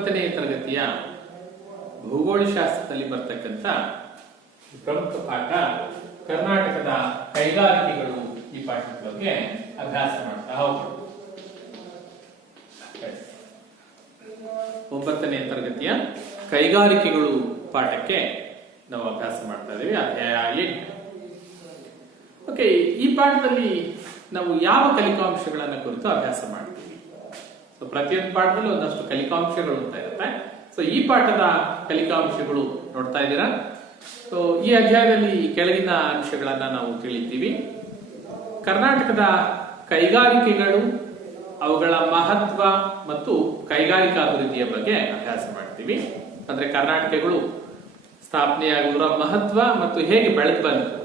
9ನೇ ತರಗತಿಯ ಭೂಗೋಳಶಾಸ್ತ್ರದಲ್ಲಿ ಬರ್ತಕ್ಕಂಥ ಪ್ರಮುಖ ಪಾಠ ಕರ್ನಾಟಕದ ಕೈಗಾರಿಕೆಗಳು. ಈ ಪಾಠದ ಬಗ್ಗೆ ಅಭ್ಯಾಸ ಮಾಡ್ತಾ ಹೋಗೋಣ. 9ನೇ ತರಗತಿಯ ಕೈಗಾರಿಕೆಗಳು ಪಾಠಕ್ಕೆ ನಾವು ಅಭ್ಯಾಸ ಮಾಡ್ತಾ ಇದ್ದೀವಿ. ಅಧ್ಯಾಯ 8. ಓಕೆ, ಈ ಪಾಠದಲ್ಲಿ ನಾವು ಯಾವ ಕಲಿಕಾಂಶಗಳನ್ನ ಕುರಿತು ಅಭ್ಯಾಸ ಮಾಡ್ತೀವಿ? ಪ್ರತಿಯೊಂದು ಪಾಠದಲ್ಲಿ ಒಂದಷ್ಟು ಕಲಿಕಾಂಶಗಳು ಅಂತ ಇರುತ್ತೆ. ಸೊ ಈ ಪಾಠದ ಕಲಿಕಾಂಶಗಳು ನೋಡ್ತಾ ಇದ್ದೀರಾ. ಸೊ ಈ ಅಧ್ಯಾಯದಲ್ಲಿ ಕೆಳಗಿನ ಅಂಶಗಳನ್ನ ನಾವು ತಿಳಿತೀವಿ. ಕರ್ನಾಟಕದ ಕೈಗಾರಿಕೆಗಳು, ಅವುಗಳ ಮಹತ್ವ ಮತ್ತು ಕೈಗಾರಿಕಾ ಅಭಿವೃದ್ಧಿಯ ಬಗ್ಗೆ ಅಭ್ಯಾಸ ಮಾಡ್ತೀವಿ. ಅಂದ್ರೆ ಕರ್ನಾಟಕಗಳು ಸ್ಥಾಪನೆಯಾಗುವ ಮಹತ್ವ ಮತ್ತು ಹೇಗೆ ಬೆಳೆದು ಬಂತು.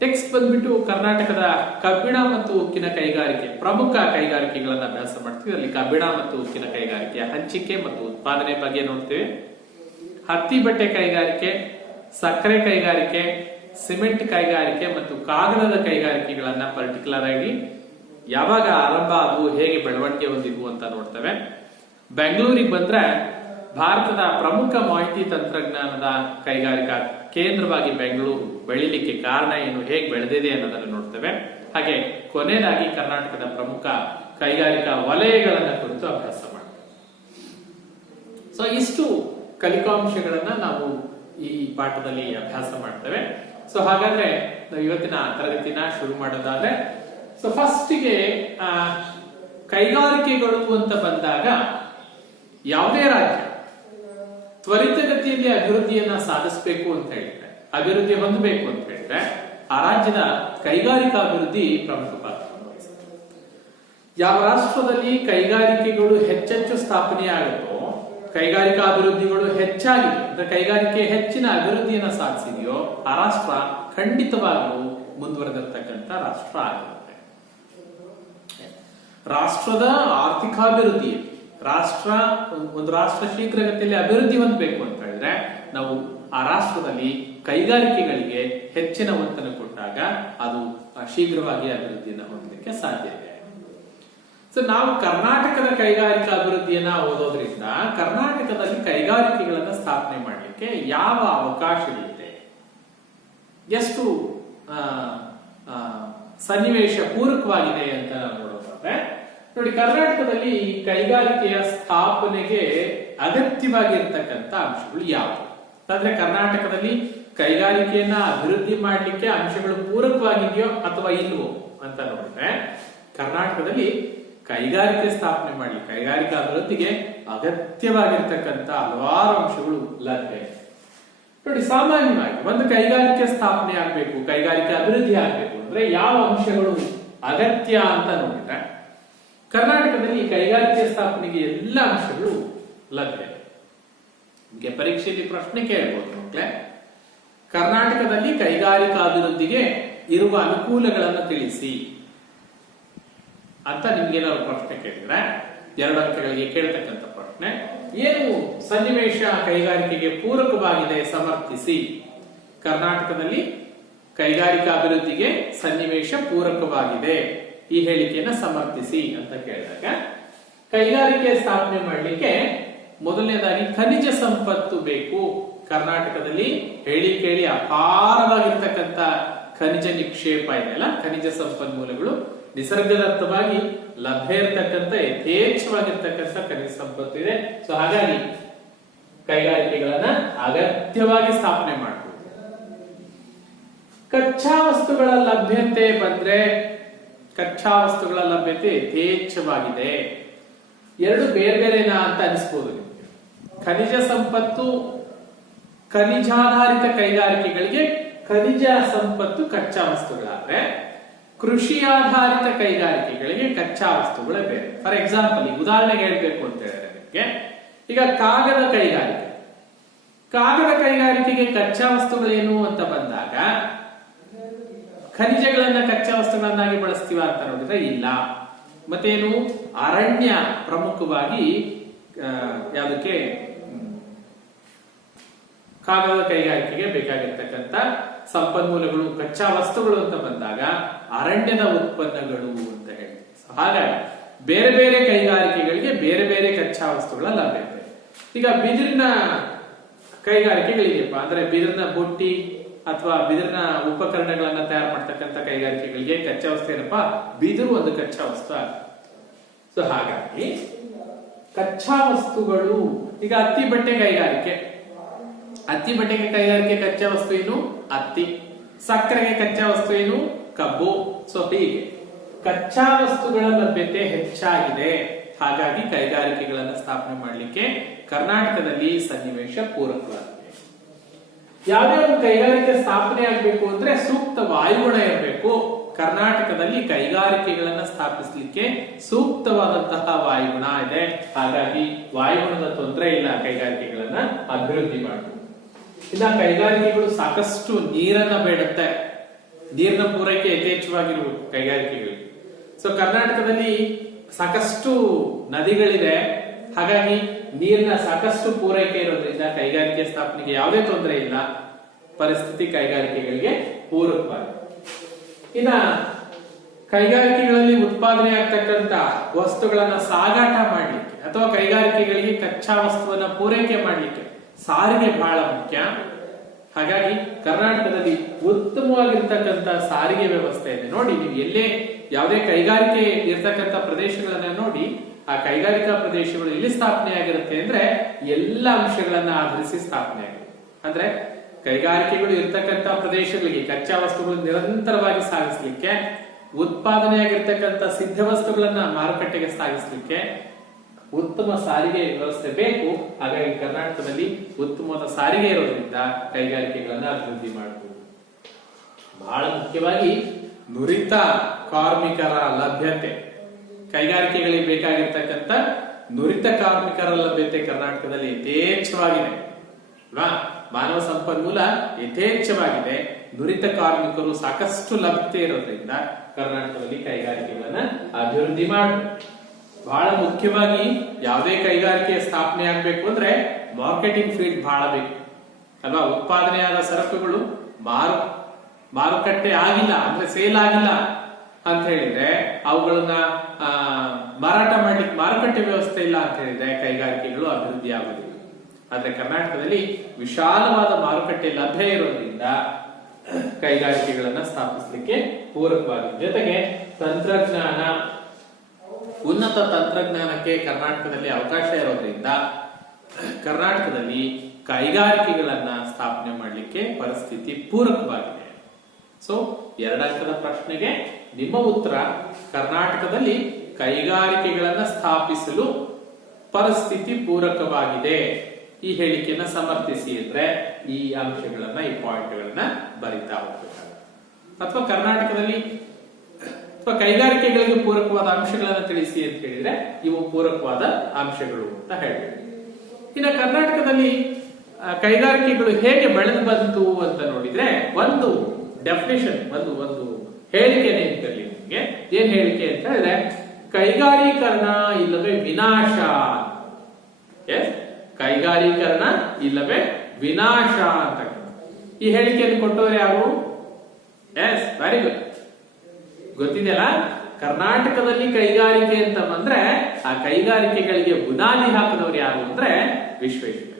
ಟೆಕ್ಸ್ಟ್ ಬಂದ್ಬಿಟ್ಟು ಕರ್ನಾಟಕದ ಕಬ್ಬಿಣ ಮತ್ತು ಉಕ್ಕಿನ ಕೈಗಾರಿಕೆ, ಪ್ರಮುಖ ಕೈಗಾರಿಕೆಗಳನ್ನ ಅಭ್ಯಾಸ ಮಾಡ್ತೀವಿ. ಅಲ್ಲಿ ಕಬ್ಬಿಣ ಮತ್ತು ಉಕ್ಕಿನ ಕೈಗಾರಿಕೆಯ ಹಂಚಿಕೆ ಮತ್ತು ಉತ್ಪಾದನೆ ಬಗ್ಗೆ ನೋಡ್ತೇವೆ. ಹತ್ತಿ ಬಟ್ಟೆ ಕೈಗಾರಿಕೆ, ಸಕ್ಕರೆ ಕೈಗಾರಿಕೆ, ಸಿಮೆಂಟ್ ಕೈಗಾರಿಕೆ ಮತ್ತು ಕಾಗದದ ಕೈಗಾರಿಕೆಗಳನ್ನ ಪರ್ಟಿಕ್ಯುಲರ್ ಆಗಿ ಯಾವಾಗ ಆರಂಭ ಆದವು, ಹೇಗೆ ಬೆಳವಣಿಗೆ ಹೊಂದಿದ್ವು ಅಂತ ನೋಡ್ತೇವೆ. ಬೆಂಗಳೂರಿಗೆ ಬಂದ್ರೆ ಭಾರತದ ಪ್ರಮುಖ ಮಾಹಿತಿ ತಂತ್ರಜ್ಞಾನದ ಕೈಗಾರಿಕಾ ಕೇಂದ್ರವಾಗಿ ಬೆಂಗಳೂರು ಬೆಳಿಲಿಕ್ಕೆ ಕಾರಣ ಏನು, ಹೇಗೆ ಬೆಳೆದಿದೆ ಅನ್ನೋದನ್ನು ನೋಡ್ತೇವೆ. ಹಾಗೆ ಕೊನೆಯದಾಗಿ ಕರ್ನಾಟಕದ ಪ್ರಮುಖ ಕೈಗಾರಿಕಾ ವಲಯಗಳನ್ನ ಕುರಿತು ಅಭ್ಯಾಸ ಮಾಡ್ತೇವೆ. ಸೊ ಇಷ್ಟು ಕಲಿಕಾಂಶಗಳನ್ನ ನಾವು ಈ ಪಾಠದಲ್ಲಿ ಅಭ್ಯಾಸ ಮಾಡ್ತೇವೆ. ಸೊ ಹಾಗಾದ್ರೆ ನಾವು ಇವತ್ತಿನ ತರಗತಿನ ಶುರು ಮಾಡೋದಾದ್ರೆ, ಸೊ ಫಸ್ಟಿಗೆ ಕೈಗಾರಿಕೆಗಳು ಅಂತ ಬಂದಾಗ ಯಾವುದೇ ರಾಜ್ಯ ತ್ವರಿತಗತಿಯಲ್ಲಿ ಅಭಿವೃದ್ಧಿಯನ್ನ ಸಾಧಿಸಬೇಕು ಅಂತ ಹೇಳಿದ್ರೆ, ಅಭಿವೃದ್ಧಿ ಹೊಂದಬೇಕು ಅಂತ ಹೇಳಿದ್ರೆ, ಆ ರಾಜ್ಯದ ಕೈಗಾರಿಕಾ ಅಭಿವೃದ್ಧಿ ಪ್ರಮುಖ ಪಾತ್ರ ವಹಿಸುತ್ತೆ. ಯಾವ ರಾಷ್ಟ್ರದಲ್ಲಿ ಕೈಗಾರಿಕೆಗಳು ಹೆಚ್ಚೆಚ್ಚು ಸ್ಥಾಪನೆಯಾಗುತ್ತೋ, ಕೈಗಾರಿಕಾ ಅಭಿವೃದ್ಧಿಗಳು ಹೆಚ್ಚಾಗಿದೆ ಅಂದ್ರೆ ಕೈಗಾರಿಕೆ ಹೆಚ್ಚಿನ ಅಭಿವೃದ್ಧಿಯನ್ನ ಸಾಧಿಸಿದೆಯೋ, ಆ ರಾಷ್ಟ್ರ ಖಂಡಿತವಾಗಲೂ ಮುಂದುವರೆದಿರ್ತಕ್ಕಂಥ ರಾಷ್ಟ್ರ ಆಗಿರುತ್ತೆ. ರಾಷ್ಟ್ರದ ಆರ್ಥಿಕಾಭಿವೃದ್ಧಿ, ಒಂದು ರಾಷ್ಟ್ರ ಶೀಘ್ರಗತಿಯಲ್ಲಿ ಅಭಿವೃದ್ಧಿ ಹೊಂದಬೇಕು ಅಂತ ಹೇಳಿದ್ರೆ, ನಾವು ಆ ರಾಷ್ಟ್ರದಲ್ಲಿ ಕೈಗಾರಿಕೆಗಳಿಗೆ ಹೆಚ್ಚಿನ ಒತ್ತನ್ನು ಕೊಟ್ಟಾಗ ಅದು ಶೀಘ್ರವಾಗಿ ಅಭಿವೃದ್ಧಿಯನ್ನು ಹೊಂದಲಿಕ್ಕೆ ಸಾಧ್ಯ ಇದೆ. ಸೊ ನಾವು ಕರ್ನಾಟಕದ ಕೈಗಾರಿಕಾ ಅಭಿವೃದ್ಧಿಯನ್ನ ಓದೋದ್ರಿಂದ ಕರ್ನಾಟಕದಲ್ಲಿ ಕೈಗಾರಿಕೆಗಳನ್ನ ಸ್ಥಾಪನೆ ಮಾಡಲಿಕ್ಕೆ ಯಾವ ಅವಕಾಶಗಳಿದೆ, ಎಷ್ಟು ಸನ್ನಿವೇಶ ಪೂರಕವಾಗಿದೆ ಅಂತ ನೋಡೋದಾದ್ರೆ ನೋಡಿ, ಕರ್ನಾಟಕದಲ್ಲಿ ಕೈಗಾರಿಕೆಯ ಸ್ಥಾಪನೆಗೆ ಅಗತ್ಯವಾಗಿರ್ತಕ್ಕಂಥ ಅಂಶಗಳು ಯಾವುವು ಅಂದ್ರೆ, ಕರ್ನಾಟಕದಲ್ಲಿ ಕೈಗಾರಿಕೆಯನ್ನ ಅಭಿವೃದ್ಧಿ ಮಾಡಲಿಕ್ಕೆ ಅಂಶಗಳು ಪೂರಕವಾಗಿದೆಯೋ ಅಥವಾ ಇಲ್ವೋ ಅಂತ ನೋಡಿದ್ರೆ, ಕರ್ನಾಟಕದಲ್ಲಿ ಕೈಗಾರಿಕೆ ಸ್ಥಾಪನೆ ಮಾಡಲಿಕ್ಕೆ, ಕೈಗಾರಿಕಾ ಅಭಿವೃದ್ಧಿಗೆ ಅಗತ್ಯವಾಗಿರ್ತಕ್ಕಂಥ ಹಲವಾರು ಅಂಶಗಳು ಲಭ್ಯ ಇದೆ. ನೋಡಿ, ಸಾಮಾನ್ಯವಾಗಿ ಒಂದು ಕೈಗಾರಿಕೆ ಸ್ಥಾಪನೆ ಆಗ್ಬೇಕು, ಕೈಗಾರಿಕೆ ಅಭಿವೃದ್ಧಿ ಆಗ್ಬೇಕು ಅಂದ್ರೆ ಯಾವ ಅಂಶಗಳು ಅಗತ್ಯ ಅಂತ ನೋಡಿದ್ರೆ, ಕರ್ನಾಟಕದಲ್ಲಿ ಕೈಗಾರಿಕೆ ಸ್ಥಾಪನೆಗೆ ಎಲ್ಲ ಅಂಶಗಳು ಲಭ್ಯ. ನಿಮಗೆ ಪರೀಕ್ಷೆಯಲ್ಲಿ ಪ್ರಶ್ನೆ ಕೇಳಬಹುದು ಮಕ್ಕಳೇ, ಕರ್ನಾಟಕದಲ್ಲಿ ಕೈಗಾರಿಕಾ ಅಭಿವೃದ್ಧಿಗೆ ಇರುವ ಅನುಕೂಲಗಳನ್ನು ತಿಳಿಸಿ ಅಂತ ನಿಮ್ಗೇನಾದ್ರು ಪ್ರಶ್ನೆ ಕೇಳಿದ್ರೆ, 2 ಅಂಕಗಳಿಗೆ ಕೇಳ್ತಕ್ಕಂಥ ಪ್ರಶ್ನೆ, ಏನು ಸನ್ನಿವೇಶ ಕೈಗಾರಿಕೆಗೆ ಪೂರಕವಾಗಿದೆ ಸಮರ್ಥಿಸಿ. ಕರ್ನಾಟಕದಲ್ಲಿ ಕೈಗಾರಿಕಾ ಅಭಿವೃದ್ಧಿಗೆ ಸನ್ನಿವೇಶ ಪೂರಕವಾಗಿದೆ, ಈ ಹೇಳಿಕೆಯನ್ನ ಸಮರ್ಥಿಸಿ ಅಂತ ಕೇಳಿದಾಗ, ಕೈಗಾರಿಕೆ ಸ್ಥಾಪನೆ ಮಾಡಲಿಕ್ಕೆ ಮೊದಲನೇದಾಗಿ ಖನಿಜ ಸಂಪತ್ತು ಬೇಕು. ಕರ್ನಾಟಕದಲ್ಲಿ ಹೇಳಿ ಕೇಳಿ ಅಪಾರವಾಗಿರ್ತಕ್ಕಂಥ ಖನಿಜ ನಿಕ್ಷೇಪ ಇದೆಯಲ್ಲ, ಖನಿಜ ಸಂಪನ್ಮೂಲಗಳು ನಿಸರ್ಗದತ್ತವಾಗಿ ಲಭ್ಯ ಇರತಕ್ಕಂಥ ಯಥೇಚ್ಛವಾಗಿರ್ತಕ್ಕಂಥ ಖನಿಜ ಸಂಪತ್ತು ಇದೆ. ಸೊ ಹಾಗಾಗಿ ಕೈಗಾರಿಕೆಗಳನ್ನ ಅಗತ್ಯವಾಗಿ ಸ್ಥಾಪನೆ ಮಾಡಬಹುದು. ಕಚ್ಚಾ ವಸ್ತುಗಳ ಲಭ್ಯತೆ ಬಂದ್ರೆ, ಕಚ್ಚಾ ವಸ್ತುಗಳ ಲಭ್ಯತೆ ಯಥೇಚ್ಛವಾಗಿದೆ. 2 ಬೇರೆ ಬೇರೆನಾ ಅಂತ ಅನಿಸ್ಬೋದು ನಿಮಗೆ. ಖನಿಜ ಸಂಪತ್ತು ಖನಿಜಾಧಾರಿತ ಕೈಗಾರಿಕೆಗಳಿಗೆ ಖನಿಜ ಸಂಪತ್ತು ಕಚ್ಚಾ ವಸ್ತುಗಳಾದ್ರೆ, ಕೃಷಿ ಆಧಾರಿತ ಕೈಗಾರಿಕೆಗಳಿಗೆ ಕಚ್ಚಾ ವಸ್ತುಗಳೇ ಬೇರೆ. ಫಾರ್ ಎಕ್ಸಾಂಪಲ್, ಈಗ ಉದಾಹರಣೆಗೆ ಹೇಳ್ಬೇಕು ಅಂತ ಹೇಳಿದ್ರೆ ನಿಮಗೆ, ಈಗ ಕಾಗದ ಕೈಗಾರಿಕೆಗೆ ಕಚ್ಚಾ ವಸ್ತುಗಳೇನು ಅಂತ ಬಂದಾಗ, ಖನಿಜಗಳನ್ನ ಕಚ್ಚಾ ವಸ್ತುಗಳನ್ನಾಗಿ ಬಳಸ್ತೀವ ಅಂತ ನೋಡಿದ್ರೆ ಇಲ್ಲ. ಮತ್ತೇನು, ಅರಣ್ಯ ಪ್ರಮುಖವಾಗಿ ಯಾವುದಕ್ಕೆ, ಕಾಗದ ಕೈಗಾರಿಕೆಗೆ ಬೇಕಾಗಿರ್ತಕ್ಕಂಥ ಸಂಪನ್ಮೂಲಗಳು ಕಚ್ಚಾ ವಸ್ತುಗಳು ಅಂತ ಬಂದಾಗ ಅರಣ್ಯದ ಉತ್ಪನ್ನಗಳು ಅಂತ ಹೇಳ್ತೀವಿ. ಹಾಗಾಗಿ ಬೇರೆ ಬೇರೆ ಕೈಗಾರಿಕೆಗಳಿಗೆ ಬೇರೆ ಬೇರೆ ಕಚ್ಚಾ ವಸ್ತುಗಳ ಲಭ್ಯತೆ. ಈಗ ಬಿದಿರಿನ ಕೈಗಾರಿಕೆಗಳಿದೆಯಪ್ಪ, ಅಂದ್ರೆ ಬಿದಿರಿನ ಬುಟ್ಟಿ ಅಥವಾ ಬಿದಿರಿನ ಉಪಕರಣಗಳನ್ನ ತಯಾರು ಮಾಡ್ತಕ್ಕಂಥ ಕೈಗಾರಿಕೆಗಳಿಗೆ ಕಚ್ಚಾ ವಸ್ತು ಏನಪ್ಪಾ, ಬಿದಿರು ಒಂದು ಕಚ್ಚಾ ವಸ್ತು ಆಗುತ್ತೆ. ಸೊ ಹಾಗಾಗಿ ಕಚ್ಚಾ ವಸ್ತುಗಳು, ಈಗ ಹತ್ತಿ ಬಟ್ಟೆ ಕೈಗಾರಿಕೆ, ಹತ್ತಿ ಬಟ್ಟೆಗೆ ಕೈಗಾರಿಕೆ ಕಚ್ಚಾ ವಸ್ತು ಏನು, ಹತ್ತಿ. ಸಕ್ಕರೆಗೆ ಕಚ್ಚಾ ವಸ್ತು ಏನು, ಕಬ್ಬು. ಸೊ ಹೀಗೆ ಕಚ್ಚಾ ವಸ್ತುಗಳ ಲಭ್ಯತೆ ಹೆಚ್ಚಾಗಿದೆ. ಹಾಗಾಗಿ ಕೈಗಾರಿಕೆಗಳನ್ನು ಸ್ಥಾಪನೆ ಮಾಡಲಿಕ್ಕೆ ಕರ್ನಾಟಕದಲ್ಲಿ ಸನ್ನಿವೇಶ ಪೂರಕವಾಗಿದೆ. ಯಾವುದೇ ಒಂದು ಕೈಗಾರಿಕೆ ಸ್ಥಾಪನೆ ಆಗಬೇಕು ಅಂದ್ರೆ ಸೂಕ್ತ ವಾಯುಗುಣ ಇರಬೇಕು. ಕರ್ನಾಟಕದಲ್ಲಿ ಕೈಗಾರಿಕೆಗಳನ್ನ ಸ್ಥಾಪಿಸಲಿಕ್ಕೆ ಸೂಕ್ತವಾದಂತಹ ವಾಯುಗುಣ ಇದೆ. ಹಾಗಾಗಿ ವಾಯುಗುಣದ ತೊಂದರೆ ಇಲ್ಲ, ಕೈಗಾರಿಕೆಗಳನ್ನ ಅಭಿವೃದ್ಧಿ ಮಾಡಬಹುದು. ಇನ್ನ ಕೈಗಾರಿಕೆಗಳು ಸಾಕಷ್ಟು ನೀರನ್ನ ಬೇಡುತ್ತೆ, ನೀರಿನ ಪೂರೈಕೆ ಯಥೇಚ್ಛವಾಗಿರುವುದು ಕೈಗಾರಿಕೆಗಳಿಗೆ. ಸೊ ಕರ್ನಾಟಕದಲ್ಲಿ ಸಾಕಷ್ಟು ನದಿಗಳಿದೆ, ಹಾಗಾಗಿ ನೀರಿನ ಸಾಕಷ್ಟು ಪೂರೈಕೆ ಇರೋದ್ರಿಂದ ಕೈಗಾರಿಕೆ ಸ್ಥಾಪನೆಗೆ ಯಾವುದೇ ತೊಂದರೆ ಇಲ್ಲ. ಪರಿಸ್ಥಿತಿ ಕೈಗಾರಿಕೆಗಳಿಗೆ ಪೂರಕವಾಗಿದೆ. ಇನ್ನ ಕೈಗಾರಿಕೆಗಳಲ್ಲಿ ಉತ್ಪಾದನೆ ಆಗ್ತಕ್ಕಂತ ವಸ್ತುಗಳನ್ನ ಸಾಗಾಟ ಮಾಡಲಿಕ್ಕೆ ಅಥವಾ ಕೈಗಾರಿಕೆಗಳಿಗೆ ಕಚ್ಚಾ ವಸ್ತುವನ್ನ ಪೂರೈಕೆ ಮಾಡಲಿಕ್ಕೆ ಸಾರಿಗೆ ಬಹಳ ಮುಖ್ಯ. ಹಾಗಾಗಿ ಕರ್ನಾಟಕದಲ್ಲಿ ಉತ್ತಮವಾಗಿರ್ತಕ್ಕಂಥ ಸಾರಿಗೆ ವ್ಯವಸ್ಥೆ ಇದೆ. ನೋಡಿ, ನೀವು ಎಲ್ಲೇ ಯಾವುದೇ ಕೈಗಾರಿಕೆ ಇರ್ತಕ್ಕಂಥ ಪ್ರದೇಶಗಳನ್ನ ನೋಡಿ, ಆ ಕೈಗಾರಿಕಾ ಪ್ರದೇಶಗಳು ಎಲ್ಲಿ ಸ್ಥಾಪನೆ ಆಗಿರುತ್ತೆ ಅಂದ್ರೆ ಎಲ್ಲ ಅಂಶಗಳನ್ನ ಆಧರಿಸಿ ಸ್ಥಾಪನೆ ಆಗಿದೆ. ಅಂದ್ರೆ ಕೈಗಾರಿಕೆಗಳು ಇರ್ತಕ್ಕಂಥ ಪ್ರದೇಶಗಳಿಗೆ ಕಚ್ಚಾ ವಸ್ತುಗಳು ನಿರಂತರವಾಗಿ ಸಾಗಿಸ್ಲಿಕ್ಕೆ, ಉತ್ಪಾದನೆ ಆಗಿರ್ತಕ್ಕಂಥ ಸಿದ್ಧ ವಸ್ತುಗಳನ್ನ ಮಾರುಕಟ್ಟೆಗೆ ಸಾಗಿಸ್ಲಿಕ್ಕೆ ಉತ್ತಮ ಸಾರಿಗೆ ವ್ಯವಸ್ಥೆ ಬೇಕು. ಹಾಗಾಗಿ ಕರ್ನಾಟಕದಲ್ಲಿ ಉತ್ತಮವಾದ ಸಾರಿಗೆ ಇರೋದ್ರಿಂದ ಕೈಗಾರಿಕೆಗಳನ್ನ ಅಭಿವೃದ್ಧಿ ಮಾಡಬಹುದು. ಬಹಳ ಮುಖ್ಯವಾಗಿ ನುರಿತ ಕಾರ್ಮಿಕರ ಲಭ್ಯತೆ, ಕೈಗಾರಿಕೆಗಳಿಗೆ ಬೇಕಾಗಿರ್ತಕ್ಕಂಥ ನುರಿತ ಕಾರ್ಮಿಕರ ಲಭ್ಯತೆ ಕರ್ನಾಟಕದಲ್ಲಿ ಯಥೇಚ್ಛವಾಗಿದೆ. ಮಾನವ ಸಂಪನ್ಮೂಲ ಯಥೇಚ್ಛವಾಗಿದೆ, ನುರಿತ ಕಾರ್ಮಿಕರು ಸಾಕಷ್ಟು ಲಭ್ಯತೆ ಇರೋದ್ರಿಂದ ಕರ್ನಾಟಕದಲ್ಲಿ ಕೈಗಾರಿಕೆಗಳನ್ನ ಅಭಿವೃದ್ಧಿ ಮಾಡಬಹುದು. ಬಹಳ ಮುಖ್ಯವಾಗಿ ಯಾವುದೇ ಕೈಗಾರಿಕೆ ಸ್ಥಾಪನೆ ಆಗ್ಬೇಕು ಅಂದ್ರೆ ಮಾರ್ಕೆಟಿಂಗ್ ಫೀಲ್ಡ್ ಬಹಳ ಬೇಕು ಅಲ್ವಾ. ಉತ್ಪಾದನೆಯಾದ ಸರಕುಗಳು ಮಾರುಕಟ್ಟೆ ಆಗಿಲ್ಲ ಅಂದ್ರೆ ಸೇಲ್ ಆಗಿಲ್ಲ ಅಂತ ಹೇಳಿದ್ರೆ ಅವುಗಳನ್ನ ಮಾರಾಟ ಮಾಡ್ಲಿಕ್ಕೆ ಮಾರುಕಟ್ಟೆ ವ್ಯವಸ್ಥೆ ಇಲ್ಲ ಅಂತ ಹೇಳಿದ್ರೆ ಕೈಗಾರಿಕೆಗಳು ಅಭಿವೃದ್ಧಿ ಆಗುದಿಲ್ಲ. ಆದ್ರೆ ಕರ್ನಾಟಕದಲ್ಲಿ ವಿಶಾಲವಾದ ಮಾರುಕಟ್ಟೆ ಲಭ್ಯ ಇರೋದ್ರಿಂದ ಕೈಗಾರಿಕೆಗಳನ್ನ ಸ್ಥಾಪಿಸಲಿಕ್ಕೆ ಪೂರಕವಾಗಿದೆ. ಜೊತೆಗೆ ತಂತ್ರಜ್ಞಾನ, ಉನ್ನತ ತಂತ್ರಜ್ಞಾನಕ್ಕೆ ಕರ್ನಾಟಕದಲ್ಲಿ ಅವಕಾಶ ಇರೋದ್ರಿಂದ ಕರ್ನಾಟಕದಲ್ಲಿ ಕೈಗಾರಿಕೆಗಳನ್ನ ಸ್ಥಾಪನೆ ಮಾಡಲಿಕ್ಕೆ ಪರಿಸ್ಥಿತಿ ಪೂರಕವಾಗಿದೆ. ಸೊ 2 ಅಂಕದ ಪ್ರಶ್ನೆಗೆ ನಿಮ್ಮ ಉತ್ತರ ಕರ್ನಾಟಕದಲ್ಲಿ ಕೈಗಾರಿಕೆಗಳನ್ನ ಸ್ಥಾಪಿಸಲು ಪರಿಸ್ಥಿತಿ ಪೂರಕವಾಗಿದೆ. ಈ ಹೇಳಿಕೆಯನ್ನ ಸಮರ್ಥಿಸಿ ಅಂದ್ರೆ ಈ ಅಂಶಗಳನ್ನ, ಈ ಪಾಯಿಂಟ್ಗಳನ್ನ ಬರಿತಾ ಹೋಗ್ಬೇಕಾಗುತ್ತೆ. ಅಥವಾ ಕರ್ನಾಟಕದಲ್ಲಿ ಅಥವಾ ಕೈಗಾರಿಕೆಗಳಿಗೆ ಪೂರಕವಾದ ಅಂಶಗಳನ್ನ ತಿಳಿಸಿ ಅಂತ ಹೇಳಿದ್ರೆ ಇವು ಪೂರಕವಾದ ಅಂಶಗಳು ಅಂತ ಹೇಳ್ತೀವಿ. ಇನ್ನು ಕರ್ನಾಟಕದಲ್ಲಿ ಕೈಗಾರಿಕೆಗಳು ಹೇಗೆ ಬೆಳೆದು ಬಂತು ಅಂತ ನೋಡಿದ್ರೆ ಒಂದು ಡೆಫಿನೇಷನ್, ಒಂದು ಹೇಳಿಕೆ ನೆನಪಿರಲಿ ನಿಮಗೆ. ಏನ್ ಹೇಳಿಕೆ ಅಂತ ಹೇಳಿದ್ರೆ ಕೈಗಾರೀಕರಣ ಇಲ್ಲವೇ ವಿನಾಶ. ಕೈಗಾರೀಕರಣ ಇಲ್ಲವೇ ವಿನಾಶ ಅಂತ ಈ ಹೇಳಿಕೆಯನ್ನು ಕೊಟ್ಟವರು ಯಾರು? ಎಸ್, ವೆರಿ ಗುಡ್, ಗೊತ್ತಿದೆಯಲ್ಲ. ಕರ್ನಾಟಕದಲ್ಲಿ ಕೈಗಾರಿಕೆ ಅಂತ ಬಂದ್ರೆ ಆ ಕೈಗಾರಿಕೆಗಳಿಗೆ ಬುನಾದಿ ಹಾಕಿದವರು ಯಾರು ಅಂದ್ರೆ ವಿಶ್ವೇಶ್ವರಯ್ಯ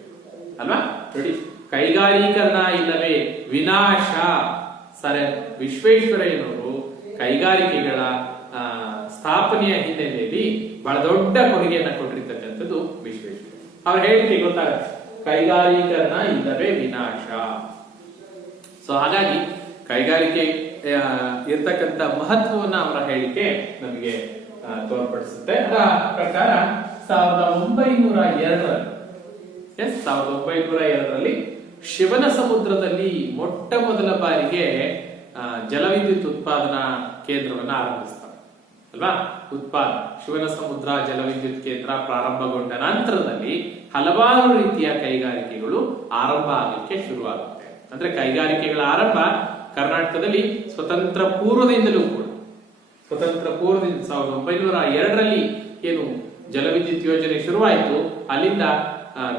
ಅಲ್ವಾ. ನೋಡಿ, ಕೈಗಾರೀಕರಣ ಇಲ್ಲವೇ ವಿನಾಶ. ಸರಿ, ವಿಶ್ವೇಶ್ವರಯ್ಯನವರು ಕೈಗಾರಿಕೆಗಳ ಸ್ಥಾಪನೆಯ ಹಿನ್ನೆಲೆಯಲ್ಲಿ ಬಹಳ ದೊಡ್ಡ ಕೊಡುಗೆಯನ್ನ ಕೊಟ್ಟಿರ್ತಕ್ಕಂಥದ್ದು ವಿಶ್ವೇಶ್ವರಯ್ಯ. ಅವ್ರ ಹೇಳಿಕೆ ಗೊತ್ತಾಗುತ್ತೆ, ಕೈಗಾರೀಕರಣ ಇಲ್ಲವೇ ವಿನಾಶ. ಸೊ ಹಾಗಾಗಿ ಕೈಗಾರಿಕೆ ಇರ್ತಕ್ಕಂಥ ಮಹತ್ವವನ್ನ ಅವರ ಹೇಳಿಕೆ ನಮಗೆ ತೋರ್ಪಡಿಸುತ್ತೆ. ಅದರ ಪ್ರಕಾರ 1902ರಲ್ಲಿ ಶಿವನ ಸಮುದ್ರದಲ್ಲಿ ಮೊಟ್ಟ ಮೊದಲ ಬಾರಿಗೆ ಜಲವಿದ್ಯುತ್ ಉತ್ಪಾದನಾ ಕೇಂದ್ರವನ್ನ ಆರಂಭಿಸ್ತಾರೆ ಅಲ್ವಾ. ಶಿವನ ಸಮುದ್ರ ಜಲವಿದ್ಯುತ್ ಕೇಂದ್ರ ಪ್ರಾರಂಭಗೊಂಡ ನಂತರದಲ್ಲಿ ಹಲವಾರು ರೀತಿಯ ಕೈಗಾರಿಕೆಗಳು ಆರಂಭ ಆಗಲಿಕ್ಕೆ ಶುರುವಾಗುತ್ತೆ. ಅಂದ್ರೆ ಕೈಗಾರಿಕೆಗಳ ಆರಂಭ ಕರ್ನಾಟಕದಲ್ಲಿ ಸ್ವತಂತ್ರ ಪೂರ್ವದಿಂದಲೂ ಕೂಡ, ಸ್ವತಂತ್ರ ಪೂರ್ವದಿಂದ 1902ರಲ್ಲಿ ಏನು ಜಲವಿದ್ಯುತ್ ಯೋಜನೆ ಶುರುವಾಯಿತು, ಅಲ್ಲಿಂದ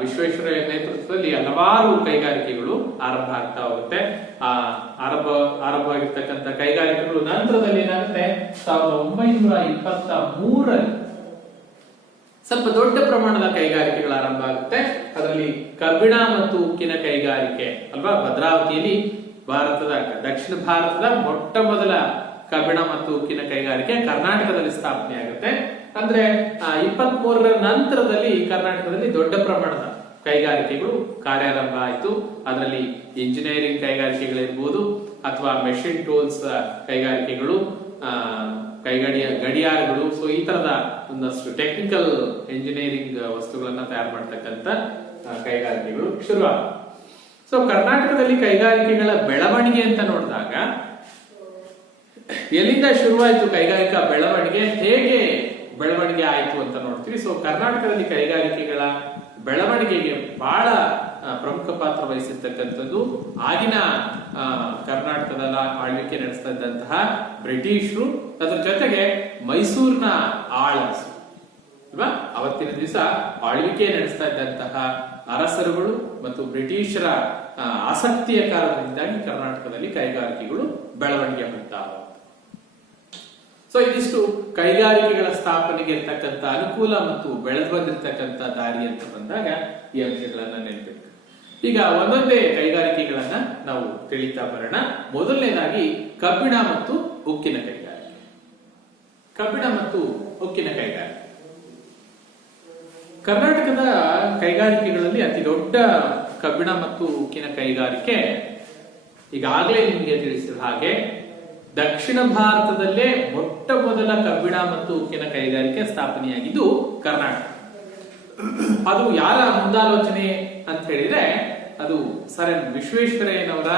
ವಿಶ್ವೇಶ್ವರಯ್ಯ ನೇತೃತ್ವದಲ್ಲಿ ಹಲವಾರು ಕೈಗಾರಿಕೆಗಳು ಆರಂಭ ಆಗ್ತಾ ಹೋಗುತ್ತೆ. ಆರಂಭವಾಗಿರ್ತಕ್ಕಂಥ ಕೈಗಾರಿಕೆಗಳು ನಂತರದಲ್ಲಿ ಏನಾಗುತ್ತೆ, 1923ರಲ್ಲಿ ಸ್ವಲ್ಪ ದೊಡ್ಡ ಪ್ರಮಾಣದ ಕೈಗಾರಿಕೆಗಳು ಆರಂಭ ಮಾಡಲಾಗುತ್ತೆ. ಅದರಲ್ಲಿ ಕಬ್ಬಿಣ ಮತ್ತು ಉಕ್ಕಿನ ಕೈಗಾರಿಕೆ ಅಲ್ವಾ, ಭದ್ರಾವತಿಯಲ್ಲಿ ಭಾರತದ ದಕ್ಷಿಣ ಭಾರತದ ಮೊಟ್ಟ ಮೊದಲ ಕಬ್ಬಿಣ ಮತ್ತು ಉಕ್ಕಿನ ಕೈಗಾರಿಕೆ ಕರ್ನಾಟಕದಲ್ಲಿ ಸ್ಥಾಪನೆ ಆಗುತ್ತೆ. ಅಂದ್ರೆ 23ರ ನಂತರದಲ್ಲಿ ಕರ್ನಾಟಕದಲ್ಲಿ ದೊಡ್ಡ ಪ್ರಮಾಣದ ಕೈಗಾರಿಕೆಗಳು ಕಾರ್ಯಾರಂಭ ಆಯಿತು. ಅದರಲ್ಲಿ ಇಂಜಿನಿಯರಿಂಗ್ ಕೈಗಾರಿಕೆಗಳಿರ್ಬೋದು ಅಥವಾ ಮೆಷಿನ್ ಟೂಲ್ಸ್ ಕೈಗಾರಿಕೆಗಳು, ಗಡಿಯಾರಗಳು, ಸೊ ಈ ತರದ ಒಂದಷ್ಟು ಟೆಕ್ನಿಕಲ್ ಇಂಜಿನಿಯರಿಂಗ್ ವಸ್ತುಗಳನ್ನ ತಯಾರು ಮಾಡ್ತಕ್ಕಂಥ ಕೈಗಾರಿಕೆಗಳು ಶುರುವಾದ. ಸೊ ಕರ್ನಾಟಕದಲ್ಲಿ ಕೈಗಾರಿಕೆಗಳ ಬೆಳವಣಿಗೆ ಅಂತ ನೋಡಿದಾಗ ಎಲ್ಲಿಂದ ಶುರುವಾಯಿತು ಕೈಗಾರಿಕಾ ಬೆಳವಣಿಗೆ, ಹೇಗೆ ಬೆಳವಣಿಗೆ ಆಯಿತು ಅಂತ ನೋಡ್ತೀವಿ. ಸೊ ಕರ್ನಾಟಕದಲ್ಲಿ ಕೈಗಾರಿಕೆಗಳ ಬೆಳವಣಿಗೆಗೆ ಬಹಳ ಪ್ರಮುಖ ಪಾತ್ರ ವಹಿಸಿರ್ತಕ್ಕಂಥದ್ದು ಆಗಿನ ಕರ್ನಾಟಕದ ಆಳ್ವಿಕೆ ನಡೆಸ್ತಾ ಇದ್ದಂತಹ ಬ್ರಿಟಿಷರು, ಅದರ ಜೊತೆಗೆ ಮೈಸೂರಿನ ಆಳಸರು ಅಲ್ವಾ, ಅವತ್ತಿನ ದಿವಸ ಆಳ್ವಿಕೆ ನಡೆಸ್ತಾ ಇದ್ದಂತಹ ಅರಸರುಗಳು ಮತ್ತು ಬ್ರಿಟಿಷರ ಆಸಕ್ತಿಯ ಕಾರಣದಿಂದಾಗಿ ಕರ್ನಾಟಕದಲ್ಲಿ ಕೈಗಾರಿಕೆಗಳು ಬೆಳವಣಿಗೆ ಹೊಂದಾವ. ಸೊ ಇದಿಷ್ಟು ಕೈಗಾರಿಕೆಗಳ ಸ್ಥಾಪನೆಗೆ ಇರ್ತಕ್ಕಂಥ ಅನುಕೂಲ ಮತ್ತು ಬೆಳೆದು ಬಂದಿರತಕ್ಕಂಥ ದಾರಿ ಅಂತ ಬಂದಾಗ ಈ ಅಂಶಗಳನ್ನ ನೆನಪಿಟ್ಟು ಈಗ ಒಂದೊಂದೇ ಕೈಗಾರಿಕೆಗಳನ್ನ ನಾವು ತಿಳಿತಾ ಬರೋಣ. ಮೊದಲನೇದಾಗಿ ಕಬ್ಬಿಣ ಮತ್ತು ಉಕ್ಕಿನ ಕೈಗಾರಿಕೆ. ಕಬ್ಬಿಣ ಮತ್ತು ಉಕ್ಕಿನ ಕೈಗಾರಿಕೆ ಕರ್ನಾಟಕದ ಕೈಗಾರಿಕೆಗಳಲ್ಲಿ ಅತಿ ದೊಡ್ಡ ಕಬ್ಬಿಣ ಮತ್ತು ಉಕ್ಕಿನ ಕೈಗಾರಿಕೆ ಈಗಾಗಲೇ ನಿಮಗೆ ತಿಳಿಸಿದ ಹಾಗೆ ದಕ್ಷಿಣ ಭಾರತದಲ್ಲೇ ಮೊಟ್ಟ ಮೊದಲ ಕಬ್ಬಿಣ ಮತ್ತು ಉಕ್ಕಿನ ಕೈಗಾರಿಕೆ ಸ್ಥಾಪನೆಯಾಗಿದ್ದು ಕರ್ನಾಟಕ. ಅದು ಯಾರ ಮುಂದಾಲೋಚನೆ ಅಂತ ಹೇಳಿದ್ರೆ ಅದು ಸರ್ ಎಂ ವಿಶ್ವೇಶ್ವರಯ್ಯನವರ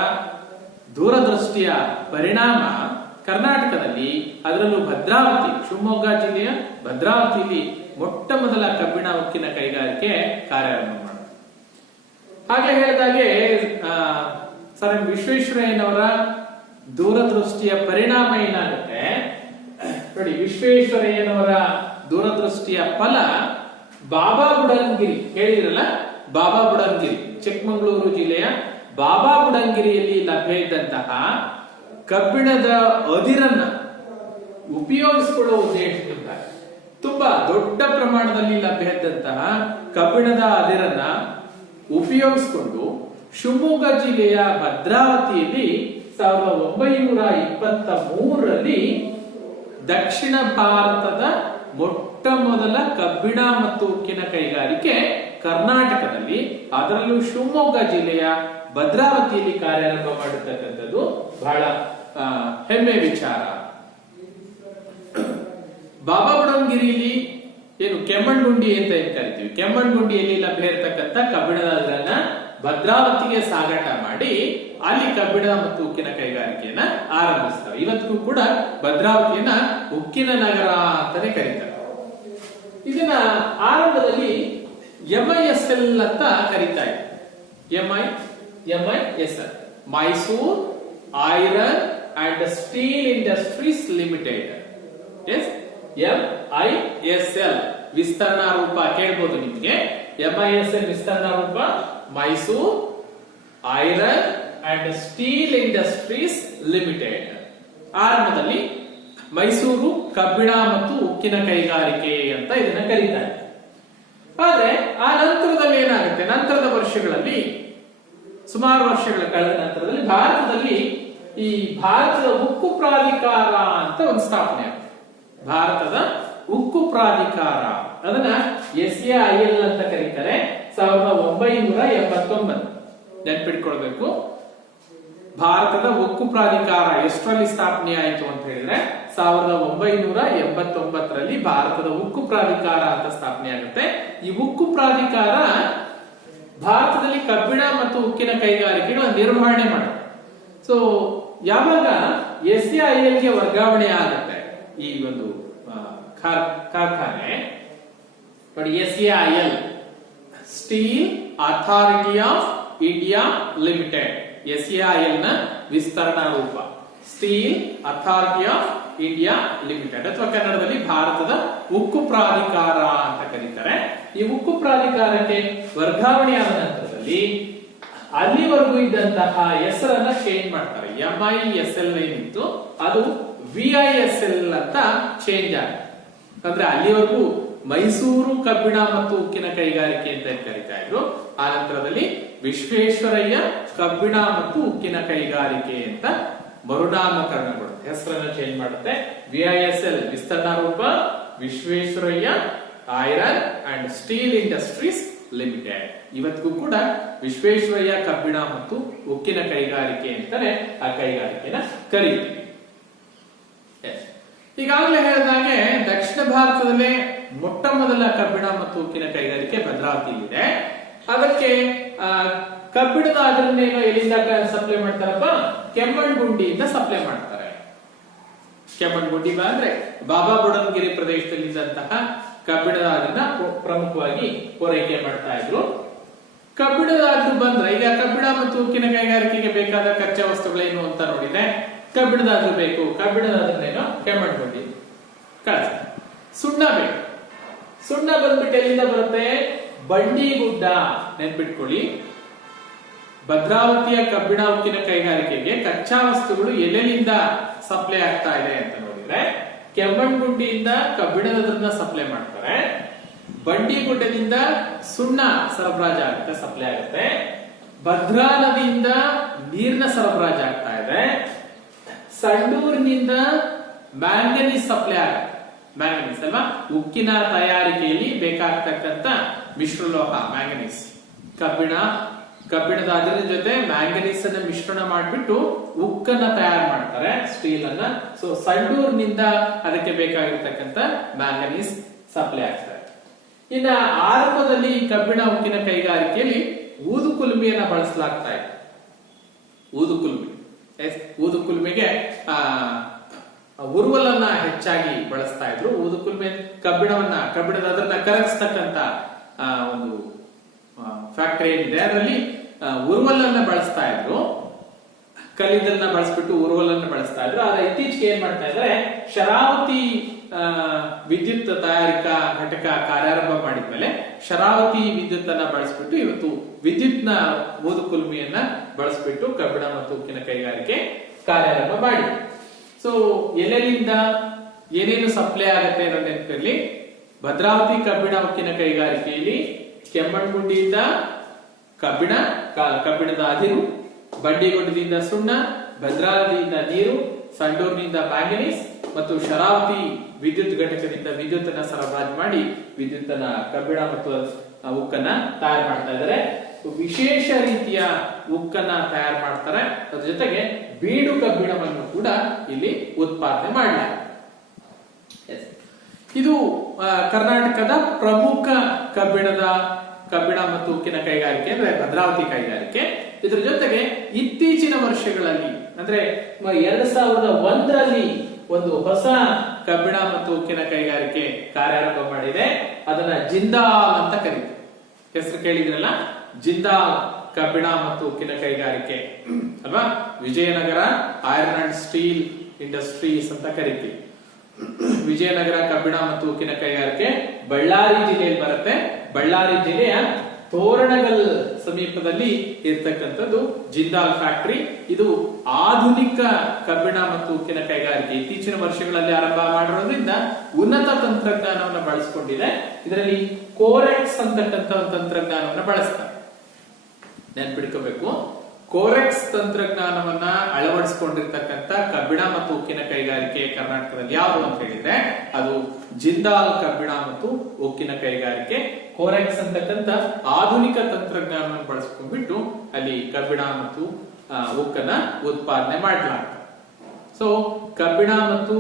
ದೂರದೃಷ್ಟಿಯ ಪರಿಣಾಮ. ಕರ್ನಾಟಕದಲ್ಲಿ ಅದರಲ್ಲೂ ಭದ್ರಾವತಿ, ಶಿವಮೊಗ್ಗ ಜಿಲ್ಲೆಯ ಭದ್ರಾವತಿಯಲ್ಲಿ ಮೊಟ್ಟ ಮೊದಲ ಕಬ್ಬಿಣ ಉಕ್ಕಿನ ಕೈಗಾರಿಕೆ ಕಾರ್ಯಾರಂಭ ಮಾಡಿದೆ. ಹಾಗೆ ಹೇಳಿದಾಗೆ ಸರ್ ಎಂ ವಿಶ್ವೇಶ್ವರಯ್ಯನವರ ದೂರದೃಷ್ಟಿಯ ಪರಿಣಾಮ ಏನಾಗುತ್ತೆ ನೋಡಿ. ವಿಶ್ವೇಶ್ವರಯ್ಯನವರ ದೂರದೃಷ್ಟಿಯ ಫಲ ಬಾಬಾ ಬುಡನ್ಗಿರಿ, ಹೇಳಿರಲ್ಲ ಬಾಬಾ ಬುಡನ್ಗಿರಿ, ಚಿಕ್ಕಮಗಳೂರು ಜಿಲ್ಲೆಯ ಬಾಬಾ ಬುಡನ್ಗಿರಿಯಲ್ಲಿ ಲಭ್ಯ ಇದ್ದಂತಹ ಕಬ್ಬಿಣದ ಅದಿರನ್ನ ಉಪಯೋಗಿಸಿಕೊಳ್ಳುವ ಉದ್ದೇಶದಿಂದ ತುಂಬಾ ದೊಡ್ಡ ಪ್ರಮಾಣದಲ್ಲಿ ಲಭ್ಯ ಇದ್ದಂತಹ ಕಬ್ಬಿಣದ ಅದಿರನ್ನ ಉಪಯೋಗಿಸಿಕೊಂಡು ಶಿವಮೊಗ್ಗ ಜಿಲ್ಲೆಯ ಭದ್ರಾವತಿಯಲ್ಲಿ 1923ರಲ್ಲಿ ದಕ್ಷಿಣ ಭಾರತದ ಮೊಟ್ಟ ಮೊದಲ ಕಬ್ಬಿಣ ಮತ್ತು ಉಕ್ಕಿನ ಕೈಗಾರಿಕೆ ಕರ್ನಾಟಕದಲ್ಲಿ, ಅದರಲ್ಲೂ ಶಿವಮೊಗ್ಗ ಜಿಲ್ಲೆಯ ಭದ್ರಾವತಿಯಲ್ಲಿ ಕಾರ್ಯಾರಂಭ ಮಾಡಿರ್ತಕ್ಕಂಥದ್ದು ಬಹಳ ಹೆಮ್ಮೆ ವಿಚಾರ. ಬಾಬಾ ಬುಡನ್ಗಿರಿಯಲ್ಲಿ ಏನು ಕೆಮ್ಮಣ್ಗುಂಡಿ ಅಂತ ಏನ್ ಕರಿತೀವಿ, ಕೆಮ್ಮಣ್ಗುಂಡಿಯಲ್ಲಿ ಲಭ್ಯ ಇರತಕ್ಕಂಥ ಕಬ್ಬಿಣದ ಅದರನ್ನ ಭದ್ರಾವತಿಗೆ ಸಾಗಾಟ ಮಾಡಿ ಅಲ್ಲಿ ಕಬ್ಬಿಣ ಮತ್ತು ಉಕ್ಕಿನ ಕೈಗಾರಿಕೆಯನ್ನ ಆರಂಭಿಸ್ತಾರೆ. ಇವತ್ತಿಗೂ ಕೂಡ ಭದ್ರಾವತಿಯನ್ನ ಉಕ್ಕಿನ ನಗರ ಅಂತಾನೆ ಕರೀತಾರೆ. ಇದನ್ನ ಆರಂಭದಲ್ಲಿ MISL ಅಂತ ಕರೀತಾ ಇದೆ. MISL, Mysuru iron and steel industries limited. MISL ವಿಸ್ತರಣಾ ರೂಪ ಕೇಳ್ಬೋದು ನಿಮ್ಗೆ. MISL ವಿಸ್ತರಣಾ ರೂಪ Mysuru iron and steel industries limited. ಆರಂಭದಲ್ಲಿ ಮೈಸೂರು ಕಬ್ಬಿಣ ಮತ್ತು ಉಕ್ಕಿನ ಕೈಗಾರಿಕೆ ಅಂತ ಇದನ್ನ ಕರೀತಾರೆ. ಆದ್ರೆ ಆ ನಂತರದಲ್ಲಿ ಏನಾಗುತ್ತೆ, ನಂತರದ ವರ್ಷಗಳಲ್ಲಿ ಸುಮಾರು ವರ್ಷಗಳ ಕಳೆದ ನಂತರದಲ್ಲಿ ಭಾರತದಲ್ಲಿ ಈ ಭಾರತದ ಉಕ್ಕು ಪ್ರಾಧಿಕಾರ ಅಂತ ಒಂದು ಸ್ಥಾಪನೆ ಆಗುತ್ತೆ. ಭಾರತದ ಉಕ್ಕು ಪ್ರಾಧಿಕಾರ, ಅದನ್ನ SAIL ಅಂತ ಕರೀತಾರೆ. 1989 ನೆನ್ಪಿಟ್ಕೊಳ್ಬೇಕು. ಭಾರತದ ಉಕ್ಕು ಪ್ರಾಧಿಕಾರ ಎಷ್ಟರಲ್ಲಿ ಸ್ಥಾಪನೆ ಆಯಿತು ಅಂತ ಹೇಳಿದ್ರೆ 1989ರಲ್ಲಿ ಭಾರತದ ಉಕ್ಕು ಪ್ರಾಧಿಕಾರ ಅಂತ ಸ್ಥಾಪನೆ ಆಗುತ್ತೆ. ಈ ಉಕ್ಕು ಪ್ರಾಧಿಕಾರ ಭಾರತದಲ್ಲಿ ಕಬ್ಬಿಣ ಮತ್ತು ಉಕ್ಕಿನ ಕೈಗಾರಿಕೆಗಳ ನಿರ್ವಹಣೆ ಮಾಡುತ್ತೆ. ಸೊ ಯಾವಾಗ SAILಗೆ ವರ್ಗಾವಣೆ ಆಗುತ್ತೆ ಈ ಒಂದು ಕಾರ್ಖಾನೆ ನೋಡಿ, SAIL steel authority of India limited, SAIL ನ ವಿಸ್ತರಣಾ ರೂಪ steel authority of India limited ಅಥವಾ ಕನ್ನಡದಲ್ಲಿ ಭಾರತದ ಉಕ್ಕು ಪ್ರಾಧಿಕಾರ ಅಂತ ಕರೀತಾರೆ. ಈ ಉಕ್ಕು ಪ್ರಾಧಿಕಾರಕ್ಕೆ ವರ್ಗಾವಣೆಯಾದ ನಂತರದಲ್ಲಿ ಅಲ್ಲಿವರೆಗೂ ಇದ್ದಂತಹ ಹೆಸರನ್ನ ಚೇಂಜ್ ಮಾಡ್ತಾರೆ. MISL ಏನಿತ್ತು ಅದು VISL ಅಂತ ಚೇಂಜ್ ಆಗುತ್ತೆ. ಅಂದ್ರೆ ಅಲ್ಲಿವರೆಗೂ ಮೈಸೂರು ಕಬ್ಬಿಣ ಮತ್ತು ಉಕ್ಕಿನ ಕೈಗಾರಿಕೆ ಅಂತ ಕರೀತಾ ಇದ್ರು. ಆ ನಂತರದಲ್ಲಿ ವಿಶ್ವೇಶ್ವರಯ್ಯ ಕಬ್ಬಿಣ ಮತ್ತು ಉಕ್ಕಿನ ಕೈಗಾರಿಕೆ ಅಂತ ಮರುನಾಮಕರಣಗಳು, ಹೆಸರನ್ನು ಚೇಂಜ್ ಮಾಡುತ್ತೆ. VISL ವಿಸ್ತರಣಾ ರೂಪ Visvesvaraya iron and steel industries limited. ಇವತ್ತಿಗೂ ಕೂಡ ವಿಶ್ವೇಶ್ವರಯ್ಯ ಕಬ್ಬಿಣ ಮತ್ತು ಉಕ್ಕಿನ ಕೈಗಾರಿಕೆ ಅಂತಾನೆ ಆ ಕೈಗಾರಿಕೆನ ಕರೀತೀವಿ. ಈಗಾಗಲೇ ಹೇಳಿದಾಗೆ ದಕ್ಷಿಣ ಭಾರತದಲ್ಲೇ ಮೊಟ್ಟ ಮೊದಲ ಕಬ್ಬಿಣ ಮತ್ತು ಉಕ್ಕಿನ ಕೈಗಾರಿಕೆ ಭದ್ರಾವತಿಯಲ್ಲಿದೆ. ಅದಕ್ಕೆ ಕಬ್ಬಿಣದ ಅದನ್ನೇನೋ ಎಲ್ಲಿಂದ ಸಪ್ಲೈ ಮಾಡ್ತಾರಪ್ಪ, ಕೆಮ್ಮಣ್ಗುಂಡಿಯಿಂದ ಸಪ್ಲೈ ಮಾಡ್ತಾರೆ. ಕೆಮ್ಮಣ್ಗುಂಡಿ ಅಂದ್ರೆ ಬಾಬಾ ಬುಡನ್ಗಿರಿ ಪ್ರದೇಶದಲ್ಲಿದ್ದಂತಹ ಕಬ್ಬಿಣದ ಅದನ್ನ ಪ್ರಮುಖವಾಗಿ ಪೂರೈಕೆ ಮಾಡ್ತಾ ಇದ್ರು. ಕಬ್ಬಿಣದ ಅದು ಬಂದ್ರೆ ಈಗ ಕಬ್ಬಿಣ ಮತ್ತು ಉಕ್ಕಿನ ಕೈಗಾರಿಕೆಗೆ ಬೇಕಾದ ಕಚ್ಚಾ ವಸ್ತುಗಳೇನು ಅಂತ ನೋಡಿದ್ರೆ ಕಬ್ಬಿಣದ ಅದು ಬೇಕು. ಕಬ್ಬಿಣದ ಅದನ್ನೇನೋ ಕೆಮ್ಮಣ್ಗುಂಡಿ ಕಳಿಸ. ಸುಣ್ಣ ಬೇಕು. ಸುಣ್ಣ ಬಂದ್ಬಿಟ್ಟು ಎಲ್ಲಿಂದ ಬರುತ್ತೆ, ಬಂಡಿಗುಡ್ಡ. ನೆನ್ಪಿಟ್ಕೊಳ್ಳಿ, ಭದ್ರಾವತಿಯ ಕಬ್ಬಿಣ ಉಕ್ಕಿನ ಕೈಗಾರಿಕೆಗೆ ಕಚ್ಚಾ ವಸ್ತುಗಳು ಎಲ್ಲೆಲ್ಲಿಂದ ಸಪ್ಲೈ ಆಗ್ತಾ ಇದೆ ಅಂತ ನೋಡಿದ್ರೆ ಕೆಮ್ಮಣ್ಗುಂಡಿಯಿಂದ ಕಬ್ಬಿಣದ ಸಪ್ಲೈ ಮಾಡ್ತಾರೆ. ಬಂಡಿಗುಡ್ಡದಿಂದ ಸುಣ್ಣ ಸರಬರಾಜು ಆಗುತ್ತೆ, ಸಪ್ಲೈ ಆಗುತ್ತೆ. ಭದ್ರಾ ನದಿಯಿಂದ ನೀರಿನ ಸರಬರಾಜು ಆಗ್ತಾ ಇದೆ. ಸಂಡೂರಿನಿಂದ ಮ್ಯಾಂಗನೀಸ್ ಸಪ್ಲೈ ಆಗುತ್ತೆ. ಮ್ಯಾಂಗನೀಸ್ ಅಲ್ವಾ, ಉಕ್ಕಿನ ತಯಾರಿಕೆಯಲ್ಲಿ ಬೇಕಾಗ್ತಕ್ಕಂತ ಮಿಶ್ರಲೋಹ ಮ್ಯಾಂಗನೀಸ್. ಕಬ್ಬಿಣದ ಅದರ ಜೊತೆ ಮ್ಯಾಂಗನೀಸ್ ಅನ್ನ ಮಿಶ್ರಣ ಮಾಡಿಬಿಟ್ಟು ಉಕ್ಕನ್ನ ತಯಾರು ಮಾಡ್ತಾರೆ, ಸ್ಟೀಲ್ ಅನ್ನ. ಸೊ ಸಂಡೂರಿನಿಂದ ಅದಕ್ಕೆ ಬೇಕಾಗಿರ್ತಕ್ಕಂಥ ಮ್ಯಾಂಗನೀಸ್ ಸಪ್ಲೈ ಆಗ್ತಾರೆ. ಇನ್ನ ಆರಂಭದಲ್ಲಿ ಕಬ್ಬಿಣ ಉಕ್ಕಿನ ಕೈಗಾರಿಕೆಯಲ್ಲಿ ಊದುಕುಲುಮೆಯನ್ನ ಬಳಸಲಾಗ್ತಾ ಇದೆ. ಊದುಕುಲುಮೆಗೆ ಉರುವಲನ್ನ ಹೆಚ್ಚಾಗಿ ಬಳಸ್ತಾ ಇದ್ರು. ಊದುಕುಲುಮೆ ಕಬ್ಬಿಣದ ಅದನ್ನ ಕರಗಿಸ್ತಕ್ಕಂತ ಒಂದು ಫ್ಯಾಕ್ಟರಿ ಏನಿದೆ ಅದರಲ್ಲಿ ಉರುವಲನ್ನ ಬಳಸ್ತಾ ಇದ್ರು. ಕಲ್ಲಿದ್ದಲನ್ನ ಬಳಸ್ಬಿಟ್ಟು ಉರುವಲನ್ನ ಬಳಸ್ತಾ ಇದ್ರು. ಆದ್ರೆ ಇತ್ತೀಚೆಗೆ ಏನ್ ಮಾಡ್ತಾ ಇದ್ದಾರೆ, ಶರಾವತಿ ವಿದ್ಯುತ್ ತಯಾರಿಕಾ ಘಟಕ ಕಾರ್ಯಾರಂಭ ಮಾಡಿದ್ಮೇಲೆ ಶರಾವತಿ ವಿದ್ಯುತ್ ಅನ್ನ ಬಳಸ್ಬಿಟ್ಟು ಇವತ್ತು ವಿದ್ಯುತ್ನ ಊದುಕುಲುಮೆಯನ್ನ ಬಳಸ್ಬಿಟ್ಟು ಕಬ್ಬಿಣ ಮತ್ತು ಉಕ್ಕಿನ ಕೈಗಾರಿಕೆ ಕಾರ್ಯಾರಂಭ ಮಾಡಿ. ಸೊ ಎಲ್ಲೆಲ್ಲಿಂದ ಏನೇನು ಸಪ್ಲೈ ಆಗತ್ತೆ ಅನ್ನೋದು ನೆನಪಿರಲಿ. ಭದ್ರಾವತಿ ಕಬ್ಬಿಣ ಉಕ್ಕಿನ ಕೈಗಾರಿಕೆಯಲ್ಲಿ ಕೆಮ್ಮಣ್ಗುಂಡಿಯಿಂದ ಕಬ್ಬಿಣದ ಅದಿರು, ಬಂಡಿಗುಡ್ಡದಿಂದ ಸುಣ್ಣ, ಭದ್ರಾ ನದಿಯಿಂದ ನೀರು, ಸಂಡೂರಿನಿಂದ ಮ್ಯಾಂಗನೀಸ್ ಮತ್ತು ಶರಾವತಿ ವಿದ್ಯುತ್ ಘಟಕದಿಂದ ವಿದ್ಯುತ್ ಅನ್ನ ಸರಬರಾಜು ಮಾಡಿ ವಿದ್ಯುತ್ ಅನ್ನ ಕಬ್ಬಿಣ ಮತ್ತು ಉಕ್ಕನ್ನ ತಯಾರು ಮಾಡ್ತಾ ಇದ್ದಾರೆ. ವಿಶೇಷ ರೀತಿಯ ಉಕ್ಕನ್ನ ತಯಾರು ಮಾಡ್ತಾರೆ. ಅದ್ರ ಜೊತೆಗೆ ಬೀಡು ಕಬ್ಬಿಣವನ್ನು ಕೂಡ ಇಲ್ಲಿ ಉತ್ಪಾದನೆ ಮಾಡಲಾಗಿದೆ. ಇದು ಕರ್ನಾಟಕದ ಪ್ರಮುಖ ಕಬ್ಬಿಣ ಮತ್ತು ಉಕ್ಕಿನ ಕೈಗಾರಿಕೆ ಅಂದ್ರೆ ಭದ್ರಾವತಿ ಕೈಗಾರಿಕೆ. ಇದರ ಜೊತೆಗೆ ಇತ್ತೀಚಿನ ವರ್ಷಗಳಲ್ಲಿ ಅಂದ್ರೆ 2001ರಲ್ಲಿ ಒಂದು ಹೊಸ ಕಬ್ಬಿಣ ಮತ್ತು ಉಕ್ಕಿನ ಕೈಗಾರಿಕೆ ಕಾರ್ಯಾರಂಭ ಮಾಡಿದೆ. ಅದನ್ನ ಜಿಂದಾಲ್ ಅಂತ ಕರೀತಾರೆ. ಹೆಸರು ಕೇಳಿದ್ರಲ್ಲ, ಜಿಂದಾಲ್ ಕಬ್ಬಿಣ ಮತ್ತು ಉಕ್ಕಿನ ಕೈಗಾರಿಕೆ ಅಲ್ವಾ. Vijayanagara iron and steel industries ಅಂತ ಕರಿತೀವಿ. ವಿಜಯನಗರ ಕಬ್ಬಿಣ ಮತ್ತು ಉಕ್ಕಿನ ಕೈಗಾರಿಕೆ ಬಳ್ಳಾರಿ ಜಿಲ್ಲೆಯಲ್ಲಿ ಬರುತ್ತೆ. ಬಳ್ಳಾರಿ ಜಿಲ್ಲೆಯ ತೋರಣಗಲ್ ಸಮೀಪದಲ್ಲಿ ಇರ್ತಕ್ಕಂಥದ್ದು ಜಿಂದಾಲ್ ಫ್ಯಾಕ್ಟರಿ. ಇದು ಆಧುನಿಕ ಕಬ್ಬಿಣ ಮತ್ತು ಉಕ್ಕಿನ ಕೈಗಾರಿಕೆ ಇತ್ತೀಚಿನ ವರ್ಷಗಳಲ್ಲಿ ಆರಂಭ ಮಾಡಿರೋದ್ರಿಂದ ಉನ್ನತ ತಂತ್ರಜ್ಞಾನವನ್ನು ಬಳಸಿಕೊಂಡಿದೆ. ಇದರಲ್ಲಿ ಕೋರೆಕ್ಸ್ ಅಂತಕ್ಕಂಥ ತಂತ್ರಜ್ಞಾನವನ್ನು ಬಳಸ್ತಾರೆ. ನೆನ್ಪಿಡ್ಕೋಬೇಕು, ಕೋರೆಕ್ಸ್ ತಂತ್ರಜ್ಞಾನವನ್ನ ಅಳವಡಿಸಿಕೊಂಡಿರ್ತಕ್ಕಂಥ ಕಬ್ಬಿಣ ಮತ್ತು ಉಕ್ಕಿನ ಕೈಗಾರಿಕೆ ಕರ್ನಾಟಕದಲ್ಲಿ ಯಾವುದು ಅಂತ ಹೇಳಿದ್ರೆ ಅದು ಜಿಂದಾಲ್ ಕಬ್ಬಿಣ ಮತ್ತು ಉಕ್ಕಿನ ಕೈಗಾರಿಕೆ. ಕೋರೆಕ್ಸ್ ಅಂತಕ್ಕಂಥ ಆಧುನಿಕ ತಂತ್ರಜ್ಞಾನವನ್ನು ಬಳಸ್ಕೊಂಡ್ಬಿಟ್ಟು ಅಲ್ಲಿ ಕಬ್ಬಿಣ ಮತ್ತು ಉಕ್ಕನ್ನ ಉತ್ಪಾದನೆ ಮಾಡಲಾಗ್ತದೆ. ಸೊ ಕಬ್ಬಿಣ ಮತ್ತು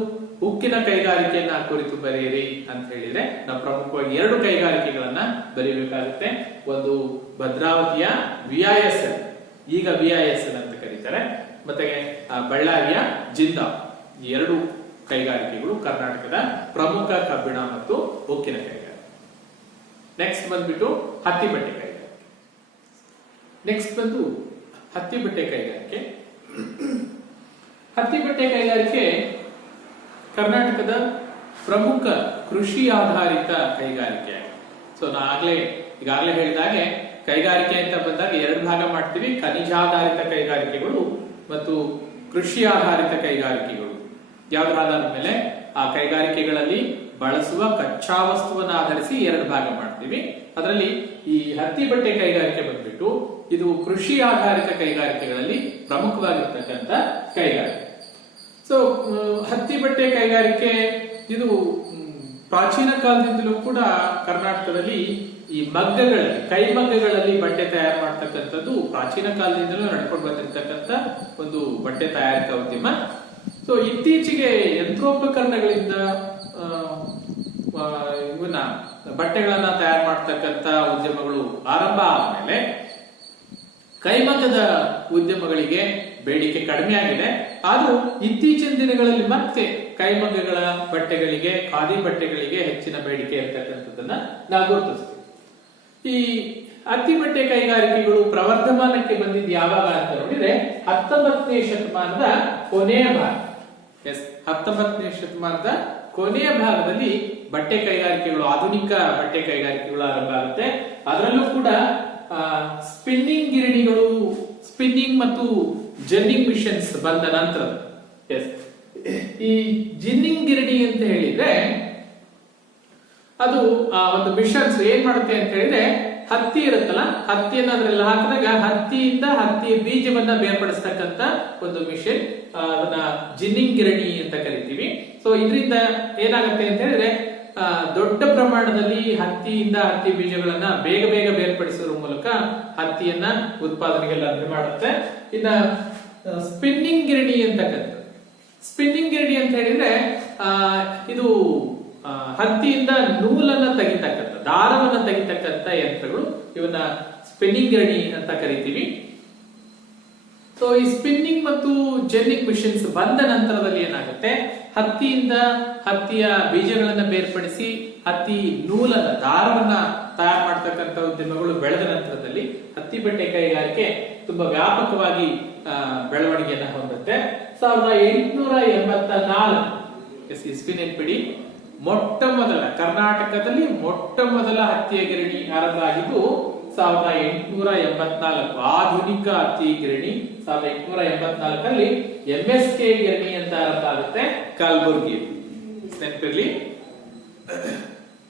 ಉಕ್ಕಿನ ಕೈಗಾರಿಕೆಯನ್ನ ಕುರಿತು ಬರೆಯಿರಿ ಅಂತ ಹೇಳಿದ್ರೆ ನಾವು ಪ್ರಮುಖವಾಗಿ 2 ಕೈಗಾರಿಕೆಗಳನ್ನ ಬರೀಬೇಕಾಗುತ್ತೆ. ಒಂದು ಭದ್ರಾವತಿಯ VISL, ಈಗ VISL ಅಂತ ಕರೀತಾರೆ, ಮತ್ತೆ ಬಳ್ಳಾರಿಯ ಜಿಂದಾಲ್. ಈ 2 ಕೈಗಾರಿಕೆಗಳು ಕರ್ನಾಟಕದ ಪ್ರಮುಖ ಕಬ್ಬಿಣ ಮತ್ತು ಉಕ್ಕಿನ ಕೈಗಾರಿಕೆ. ನೆಕ್ಸ್ಟ್ ಬಂದ್ಬಿಟ್ಟು ಹತ್ತಿ ಬಟ್ಟೆ ಕೈಗಾರಿಕೆ. ಹತ್ತಿ ಬಟ್ಟೆ ಕೈಗಾರಿಕೆ ಕರ್ನಾಟಕದ ಪ್ರಮುಖ ಕೃಷಿ ಆಧಾರಿತ ಕೈಗಾರಿಕೆ. ಸೊ ಈಗಾಗಲೇ ಹೇಳಿದಾಗೆ ಕೈಗಾರಿಕೆ ಅಂತ ಬಂದಾಗ 2 ಭಾಗ ಮಾಡ್ತೀವಿ, ಖನಿಜಾಧಾರಿತ ಕೈಗಾರಿಕೆಗಳು ಮತ್ತು ಕೃಷಿ ಆಧಾರಿತ ಕೈಗಾರಿಕೆಗಳು. ಯಾವ್ದ್ರ ಆಧಾರದ ಮೇಲೆ ಆ ಕೈಗಾರಿಕೆಗಳಲ್ಲಿ ಬಳಸುವ ಕಚ್ಚಾ ವಸ್ತುವನ್ನು ಆಧರಿಸಿ ಎರಡು ಭಾಗ ಮಾಡ್ತೀವಿ. ಅದರಲ್ಲಿ ಈ ಹತ್ತಿ ಬಟ್ಟೆ ಕೈಗಾರಿಕೆ ಬಂದ್ಬಿಟ್ಟು ಇದು ಕೃಷಿ ಆಧಾರಿತ ಕೈಗಾರಿಕೆಗಳಲ್ಲಿ ಪ್ರಮುಖವಾಗಿರ್ತಕ್ಕಂಥ ಕೈಗಾರಿಕೆ. ಸೊ ಹತ್ತಿ ಬಟ್ಟೆ ಕೈಗಾರಿಕೆ ಇದು ಪ್ರಾಚೀನ ಕಾಲದಿಂದಲೂ ಕೂಡ ಕರ್ನಾಟಕದಲ್ಲಿ ಈ ಮಗ್ಗಗಳಲ್ಲಿ ಕೈಮಗ್ಗಗಳಲ್ಲಿ ಬಟ್ಟೆ ತಯಾರು ಮಾಡ್ತಕ್ಕಂಥದ್ದು ಪ್ರಾಚೀನ ಕಾಲದಿಂದಲೂ ನಡ್ಕೊಂಡು ಬಂದಿರತಕ್ಕಂಥ ಒಂದು ಬಟ್ಟೆ ತಯಾರಿಕಾ ಉದ್ಯಮ. ಸೊ ಇತ್ತೀಚೆಗೆ ಯಂತ್ರೋಪಕರಣಗಳಿಂದ ಇವನ್ನ ಬಟ್ಟೆಗಳನ್ನ ತಯಾರು ಮಾಡ್ತಕ್ಕಂಥ ಉದ್ಯಮಗಳು ಆರಂಭ ಆದ್ಮೇಲೆ ಕೈಮಗ್ಗದ ಉದ್ಯಮಗಳಿಗೆ ಬೇಡಿಕೆ ಕಡಿಮೆ ಆಗಿದೆ. ಆದ್ರೂ ಇತ್ತೀಚಿನ ದಿನಗಳಲ್ಲಿ ಮತ್ತೆ ಕೈಮಗ್ಗಗಳ ಬಟ್ಟೆಗಳಿಗೆ, ಖಾದಿ ಬಟ್ಟೆಗಳಿಗೆ ಹೆಚ್ಚಿನ ಬೇಡಿಕೆ ಇರ್ತಕ್ಕಂಥದ್ದನ್ನ ನಾವು ಗುರುತಿಸ್ತೀವಿ. ಈ ಹತ್ತಿ ಬಟ್ಟೆ ಕೈಗಾರಿಕೆಗಳು ಪ್ರವರ್ಧಮಾನಕ್ಕೆ ಬಂದಿದ್ದು ಯಾವಾಗ ಅಂತ ನೋಡಿದ್ರೆ 19ನೇ ಶತಮಾನದ ಕೊನೆಯ ಭಾಗ. 19ನೇ ಶತಮಾನದ ಕೊನೆಯ ಭಾಗದಲ್ಲಿ ಬಟ್ಟೆ ಕೈಗಾರಿಕೆಗಳು, ಆಧುನಿಕ ಬಟ್ಟೆ ಕೈಗಾರಿಕೆಗಳು ಆರಂಭ ಆಗುತ್ತೆ. ಅದರಲ್ಲೂ ಕೂಡ ಸ್ಪಿನ್ನಿಂಗ್ ಗಿರಣಿಗಳು, ಸ್ಪಿನ್ನಿಂಗ್ ಮತ್ತು ಜನ್ನಿಂಗ್ ಮಿಷನ್ಸ್ ಬಂದ ನಂತರ, ಈ ಜಿನ್ನಿಂಗ್ ಗಿರಣಿ ಅಂತ ಹೇಳಿದ್ರೆ ಅದು ಒಂದು ಮಿಷನ್ಸ್ ಏನ್ ಮಾಡುತ್ತೆ ಅಂತ ಹೇಳಿದ್ರೆ, ಹತ್ತಿ ಇರುತ್ತಲ್ಲ, ಹತ್ತಿಯನ್ನ ಅದ್ರಲ್ಲಿ ಹಾಕಿದಾಗ ಹತ್ತಿಯಿಂದ ಹತ್ತಿಯ ಬೀಜವನ್ನ ಬೇರ್ಪಡಿಸ್ತಕ್ಕಂತ ಒಂದು ಮಿಷನ್, ಅದನ್ನ ಜಿನ್ನಿಂಗ್ ಗಿರಣಿ ಅಂತ ಕರಿತೀವಿ. ಸೊ ಇದರಿಂದ ಏನಾಗುತ್ತೆ ಅಂತ ಹೇಳಿದ್ರೆ ದೊಡ್ಡ ಪ್ರಮಾಣದಲ್ಲಿ ಹತ್ತಿಯಿಂದ ಹತ್ತಿ ಬೀಜಗಳನ್ನ ಬೇಗ ಬೇಗ ಬೇರ್ಪಡಿಸೋದ್ರ ಮೂಲಕ ಹತ್ತಿಯನ್ನ ಉತ್ಪಾದನೆಗೆ ಲಭ್ಯ ಮಾಡುತ್ತೆ. ಇನ್ನ ಸ್ಪಿನ್ನಿಂಗ್ ಗಿರಣಿ ಅಂತಕ್ಕಂಥ, ಸ್ಪಿನ್ನಿಂಗ್ ಗಿರಣಿ ಅಂತ ಹೇಳಿದ್ರೆ ಇದು ಹತ್ತಿಯಿಂದ ನೂಲನ್ನ ತೆಗಿತಕ್ಕಂಥ, ದಾರವನ್ನ ತೆಗಿತಕ್ಕಂಥ ಯಂತ್ರಗಳು, ಇವನ್ನ ಸ್ಪಿನ್ನಿಂಗ್ ಗಿರಣಿ ಅಂತ ಕರಿತೀವಿ. ಸೊ ಈ ಸ್ಪಿನ್ನಿಂಗ್ ಮತ್ತು ಜೆನ್ನಿಂಗ್ ಮಿಷನ್ಸ್ ಬಂದ ನಂತರದಲ್ಲಿ ಏನಾಗುತ್ತೆ, ಹತ್ತಿಯಿಂದ ಹತ್ತಿಯ ಬೀಜಗಳನ್ನ ಬೇರ್ಪಡಿಸಿ ಹತ್ತಿ ನೂಲನ್ನ, ದಾರವನ್ನ ತಯಾರು ಮಾಡ್ತಕ್ಕಂಥ ಉದ್ಯಮಗಳು ಬೆಳೆದ ನಂತರದಲ್ಲಿ ಹತ್ತಿ ಬಟ್ಟೆ ಕೈಗಾರಿಕೆ ತುಂಬಾ ವ್ಯಾಪಕವಾಗಿ ಬೆಳವಣಿಗೆಯನ್ನ ಹೊಂದುತ್ತೆ. 1884 ಇಸ್ವಿ ನೆನ್ಪಿಡಿ, ಮೊಟ್ಟ ಮೊದಲ ಕರ್ನಾಟಕದಲ್ಲಿ ಮೊಟ್ಟ ಮೊದಲ ಹತ್ತಿಯ ಗಿರಣಿ ಆರಂಭ ಆಗಿದ್ದು 1884. ಆಧುನಿಕ ಹತ್ತಿ ಗಿರಣಿ 1884ರಲ್ಲಿ MSK ಗಿರಣಿ ಅಂತ ಆರಂಭ ಆಗುತ್ತೆ ಕಲಬುರಗಿ. ನೆನಪಿರ್ಲಿ,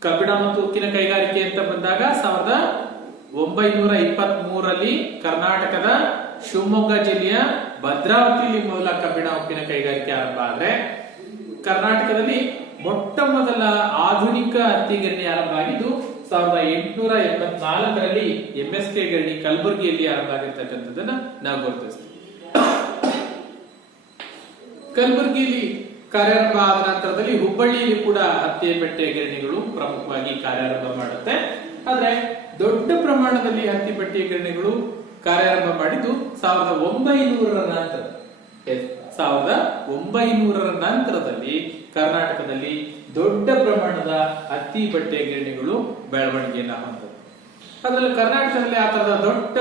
ಕಬ್ಬಿಣ ಮತ್ತು ಉಕ್ಕಿನ ಕೈಗಾರಿಕೆ ಅಂತ ಬಂದಾಗ 1923ರಲ್ಲಿ ಕರ್ನಾಟಕದ ಶಿವಮೊಗ್ಗ ಜಿಲ್ಲೆಯ ಭದ್ರಾವತಿಯಲ್ಲಿ ಮೊದಲ ಕಬ್ಬಿಣ ಉಕ್ಕಿನ ಕೈಗಾರಿಕೆ ಆರಂಭ ಆದ್ರೆ, ಕರ್ನಾಟಕದಲ್ಲಿ ಮೊಟ್ಟ ಮೊದಲ ಆಧುನಿಕ ಹತ್ತಿ ಗಿರಣಿ ಆರಂಭ ಆಗಿದ್ದು 1884ರಲ್ಲಿ MSK ಗಿರಣಿ ಕಲಬುರಗಿಯಲ್ಲಿ ಆರಂಭ ಆಗಿರ್ತಕ್ಕಂಥದ್ದನ್ನ ನಾವು ಗುರುತಿಸ್ತೀವಿ. ಕಲಬುರಗಿಯಲ್ಲಿ ಕಾರ್ಯಾರಂಭ ಆದ ನಂತರದಲ್ಲಿ ಹುಬ್ಬಳ್ಳಿಯಲ್ಲಿ ಕೂಡ ಹತ್ತಿ ಬಟ್ಟೆ ಗಿರಣಿಗಳು ಪ್ರಮುಖವಾಗಿ ಕಾರ್ಯಾರಂಭ ಮಾಡುತ್ತೆ. ಆದ್ರೆ ದೊಡ್ಡ ಪ್ರಮಾಣದಲ್ಲಿ ಹತ್ತಿ ಬಟ್ಟೆ ಗಿರಣಿಗಳು ಕಾರ್ಯಾರಂಭ ಮಾಡಿದ್ದು 1900ರ ನಂತರ. 1900ರ ನಂತರದಲ್ಲಿ ಕರ್ನಾಟಕದಲ್ಲಿ ದೊಡ್ಡ ಪ್ರಮಾಣದ ಹತ್ತಿ ಬಟ್ಟೆ ಗಿರಣಿಗಳು ಬೆಳವಣಿಗೆಯನ್ನ ಹೊಂದಿವೆ. ಅದರಲ್ಲಿ ಕರ್ನಾಟಕದಲ್ಲಿ ಆ ತರದ ದೊಡ್ಡ